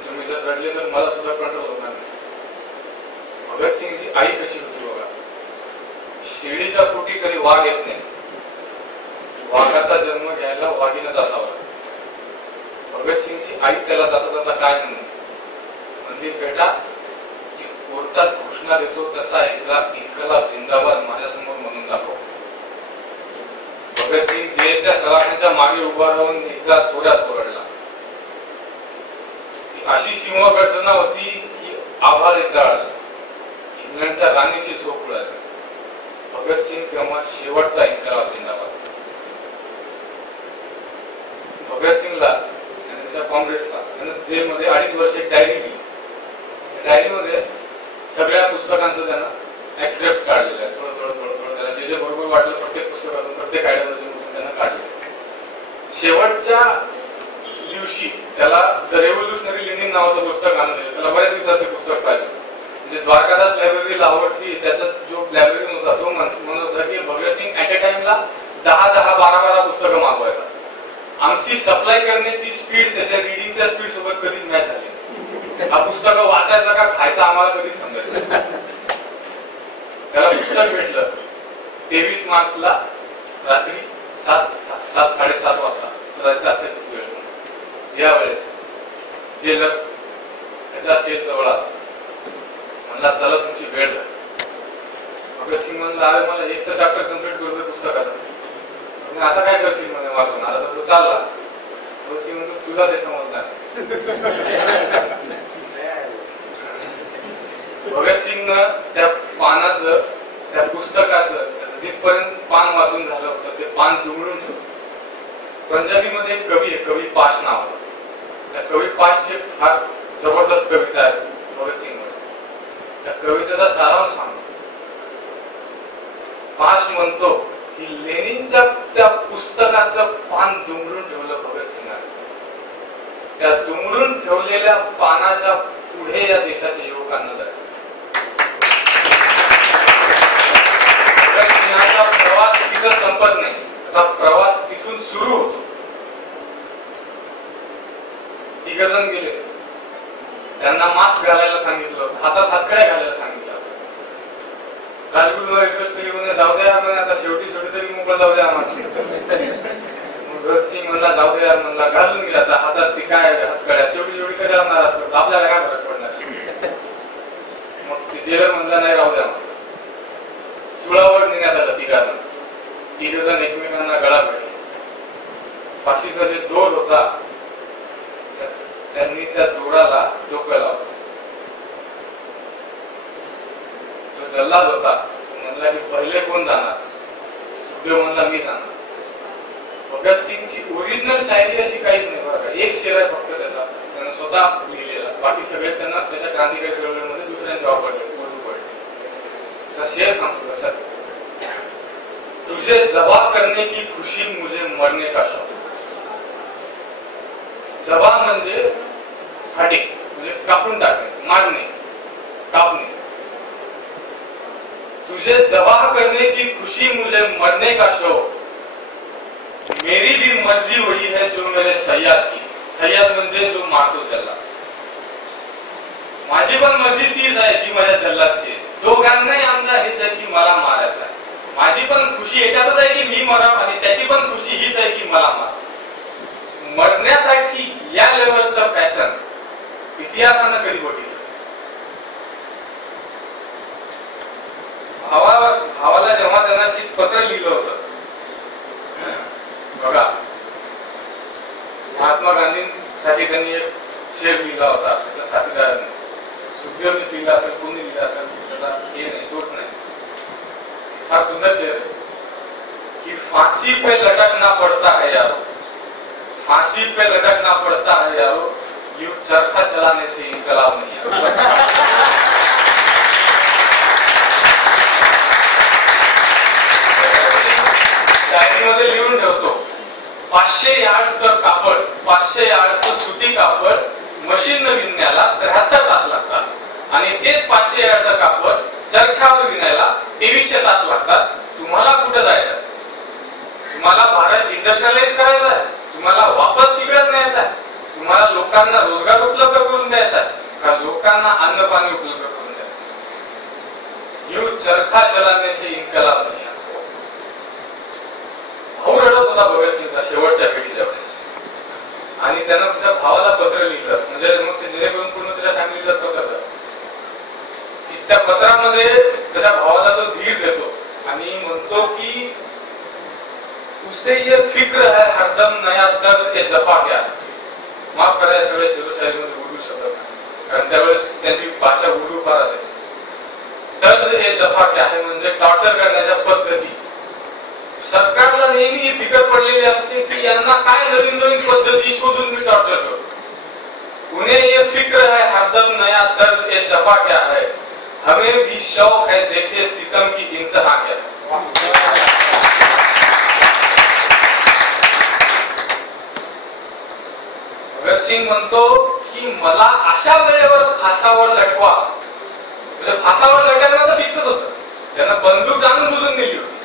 तुम्ही जर रडले तर मला सुद्धा कंट्रोल होणार नाही. भगतसिंगची आई कशी होती बघा. शिडीच्या पोटी कधी वाघ येत नाही, वाघाचा जन्म घ्यायला वाघीनच असावा. भगतसिंगची आई त्याला जाता जाता काय म्हणजे बेटा जी कोर्टात घोषणा देतो तसा एकदा इन्कलाब जिंदाबाद माझ्यासमोर म्हणून दाखव. भगतसिंग जेलच्या सलाखांच्या मागे उभा राहून एकदा जोरात ओरडला. अशी सिंहगर्जना होती की आभार एकदा आला. इंग्लंडच्या राणीची झोप उडाली. भगतसिंग तेव्हा शेवटचा इन्कलाब जिंदाबाद. भगतसिंगला त्याच्या काँग्रेसला त्यानं जेलमध्ये 2.5 वर्ष एक डायरी केली. डायरीमध्ये सगळ्या पुस्तकांचं त्यानं ऍक्सेप्ट काढलेलं आहे. थोडं थोडं थोडं थोडं त्याला जे जे बरोबर वाटलं प्रत्येक पुस्तकातून प्रत्येक आयडियोलॉजीमधून त्यानं काढले. शेवटच्या दिवशी त्याला द रेव्होल्युशनरी लेनिन नावाचं पुस्तक आणून दिलं. त्याला बऱ्याच दिवसात ते पुस्तक पाहिजे. म्हणजे द्वारकादास लायब्ररी लाहोरची त्याचा जो लायब्ररी होता तो म्हणत होता की भगतसिंग ऍट अ टाइमला 10-10, 12-12 पुस्तकं मागवायचा. आमची सप्लाय करण्याची स्पीड त्याच्या रिडिंगच्या स्पीड सोबत कधीच मॅच झाली. हा पुस्तकं वाचायचा का खायचा आम्हाला कधीच समजत नाही. त्याला पुस्तक भेटलं 23 मार्चला रात्री 7-7:30 वाजता. त्याचीच वेळ. यावेळेस जेलर त्याच्या सेल जवळ आला. म्हणला चला तुमची वेळ झाली. भगतसिंग म्हणला अरे मला एक तर चॅप्टर कम्प्लीट करू दे पुस्तकाचं. आता काय करशील म्हणे वाचून. आता तर तो चालला. भगतसिंग म्हणतो तुला ते समजणार. भगतसिंगनं त्या पानाचं त्या पुस्तकाचं जिथपर्यंत पान वाचून झालं होतं ते पान दुमडून ठेवलं. पंजाबीमध्ये एक कवी आहे, कवी पाश नावाचा. त्या कवी पाशची फार जबरदस्त कविता आहे भगतसिंगवर. त्या कवितेचा सारांश सांगतो. पाश म्हणतो की लेनिनच्या त्या पुस्तकाचं पान दुमडून ठेवलं भगतसिंगाने. त्या दुमडून ठेवलेल्या पानाच्या पुढे या देशाच्या युवकांना जायचं. भगतसिंगाचा प्रवास तिथं संपत नाही. त्याचा प्रवास तिथून सुरू होतो. 3 जण गेले. त्यांना मास्क घालायला सांगितलं, हातात हातकड्या घालायला सांगितलं. राजगुरूला रिक्वेस्ट केली म्हणे जाऊ द्या म्हणे आता शेवटी तरी मोकळं जाऊ द्या आम्हाला. भगतसिंग म्हणला जाऊ द्या म्हणला घालून गेला. आता हातात ती काय हातकड्या शेवटी कशा असतात आपल्याला काय फरक पडणार. मग ती जेलर म्हणला नाही राहू द्या. सुळावर नेण्यात आलं 3 जण एकमेकांना गळा भेटले. फाशीचा जे दोर होता त्यांनी त्या दोराला डोकं लावलं. जो जल्लाद होता तो म्हणला की पहिले कोण जाणार. सुखदेव म्हणला मी जाणार. भगतसिंगची ओरिजिनल शायरी अशी काहीच नाही बरं का. एक शेर आहे फक्त त्याचा त्यानं स्वतः लिहिलेला. बाकी सगळे त्यांना त्याच्या क्रांतिकारी चळवळीमध्ये दुसऱ्यांनी वापरले उर्दू वर्ड. त्याचा शेर सांगतो लक्षात. तुझे जबा करने की खुशी मुझे मरने का शौक. जबा म्हणजे फाटी म्हणजे कापून टाकणे, मारणे, कापणे. तुझे जबा करने की खुशी मुझे मरने का शौक. मेरी भी मर्जी वही है जो मेरे सय्याद की. सय्याद म्हणजे जो मारतो जल्लाद. माझी पण मर्जी तीच आहे जी माझ्या जल्लादची. दोघांनाही आमचा हेच आहे की मला मारायचं आहे. माझी पण खुशी याच्यातच आहे की मी मराव आणि त्याची पण खुशी हीच आहे की मला मार. मरण्यासाठी या लेवलचं पॅशन इतिहासानं कधी बघितलं. भावाला जेव्हा त्यांना पत्र लिहिलं होतं बघा. महात्मा गांधींसाठी त्यांनी एक शेर लिहिला होता. त्याच्या साथीदारांनी सुखदेवने लिहिला असेल, कोणी लिहिला असेल त्याचा हे नाही सोच नाही. फार सुंदर शेर है कि फांसी पे लटकना पड़ता है यारो. फांसी पे लटकना पड़ता है यारो. यूं चरखा चलाने से इनकलाब नहीं आता. डायरीमध्ये लिहून ठेवतो 500 यार्डचं कापड, 500 यार्डचं सुती कापड मशीन विणण्याला 73 तास लागतात आणि तेच 500 यार्डचं कापड चरख्यावर विणायला 2300 तास लागतात. तुम्हाला कुठं जायचं? तुम्हाला भारत इंडस्ट्रियलाइज करायचा आहे? तुम्हाला वापस तिकडेच न्यायचा आहे? तुम्हाला लोकांना रोजगार उपलब्ध करून द्यायचा आहे का लोकांना अन्न पाणी उपलब्ध करून द्यायचं? यूं चरखा चलाने से इनकलाब नाही. भाऊ रडत होता भगतसिंगचा शेवटच्या भेटीच्या वेळेस आणि त्यानं त्याच्या भावाला पत्र लिहिलं. म्हणजे मग ते जेणेकरून पूर्ण त्याच्या फॅमिलीला पत्र. त्या पत्रामध्ये त्याच्या भावाला तो धीर देतो आणि म्हणतो की उसे ये फिक्र है हरदम नया तर्ज के जफा क्या. माफ करा सगळे शिवशाहीमध्ये उर्दू शब्द कारण त्यावेळेस त्यांची भाषा उर्दू फार असायची. तर्ज ए जफा क्या आहे म्हणजे टॉर्चर करण्याच्या पद्धती. सरकारला नेहमी ही फिकर पडलेली असते की यांना काय नवीन नवीन पद्धती शोधून मी टॉर्चर करतो. उन्हें ये फिक्र है हरदम नया तर्ज ए जफा क्या है. हमें भी शौक है देखे सितम की इंतहा क्या. सिंग म्हणतो की मला अशा वेळेवर फासावर लटवा, म्हणजे फासावर लटवणं तर फिक्सच होतं, त्यांना बंदूक जाणून बुजून दिली होती.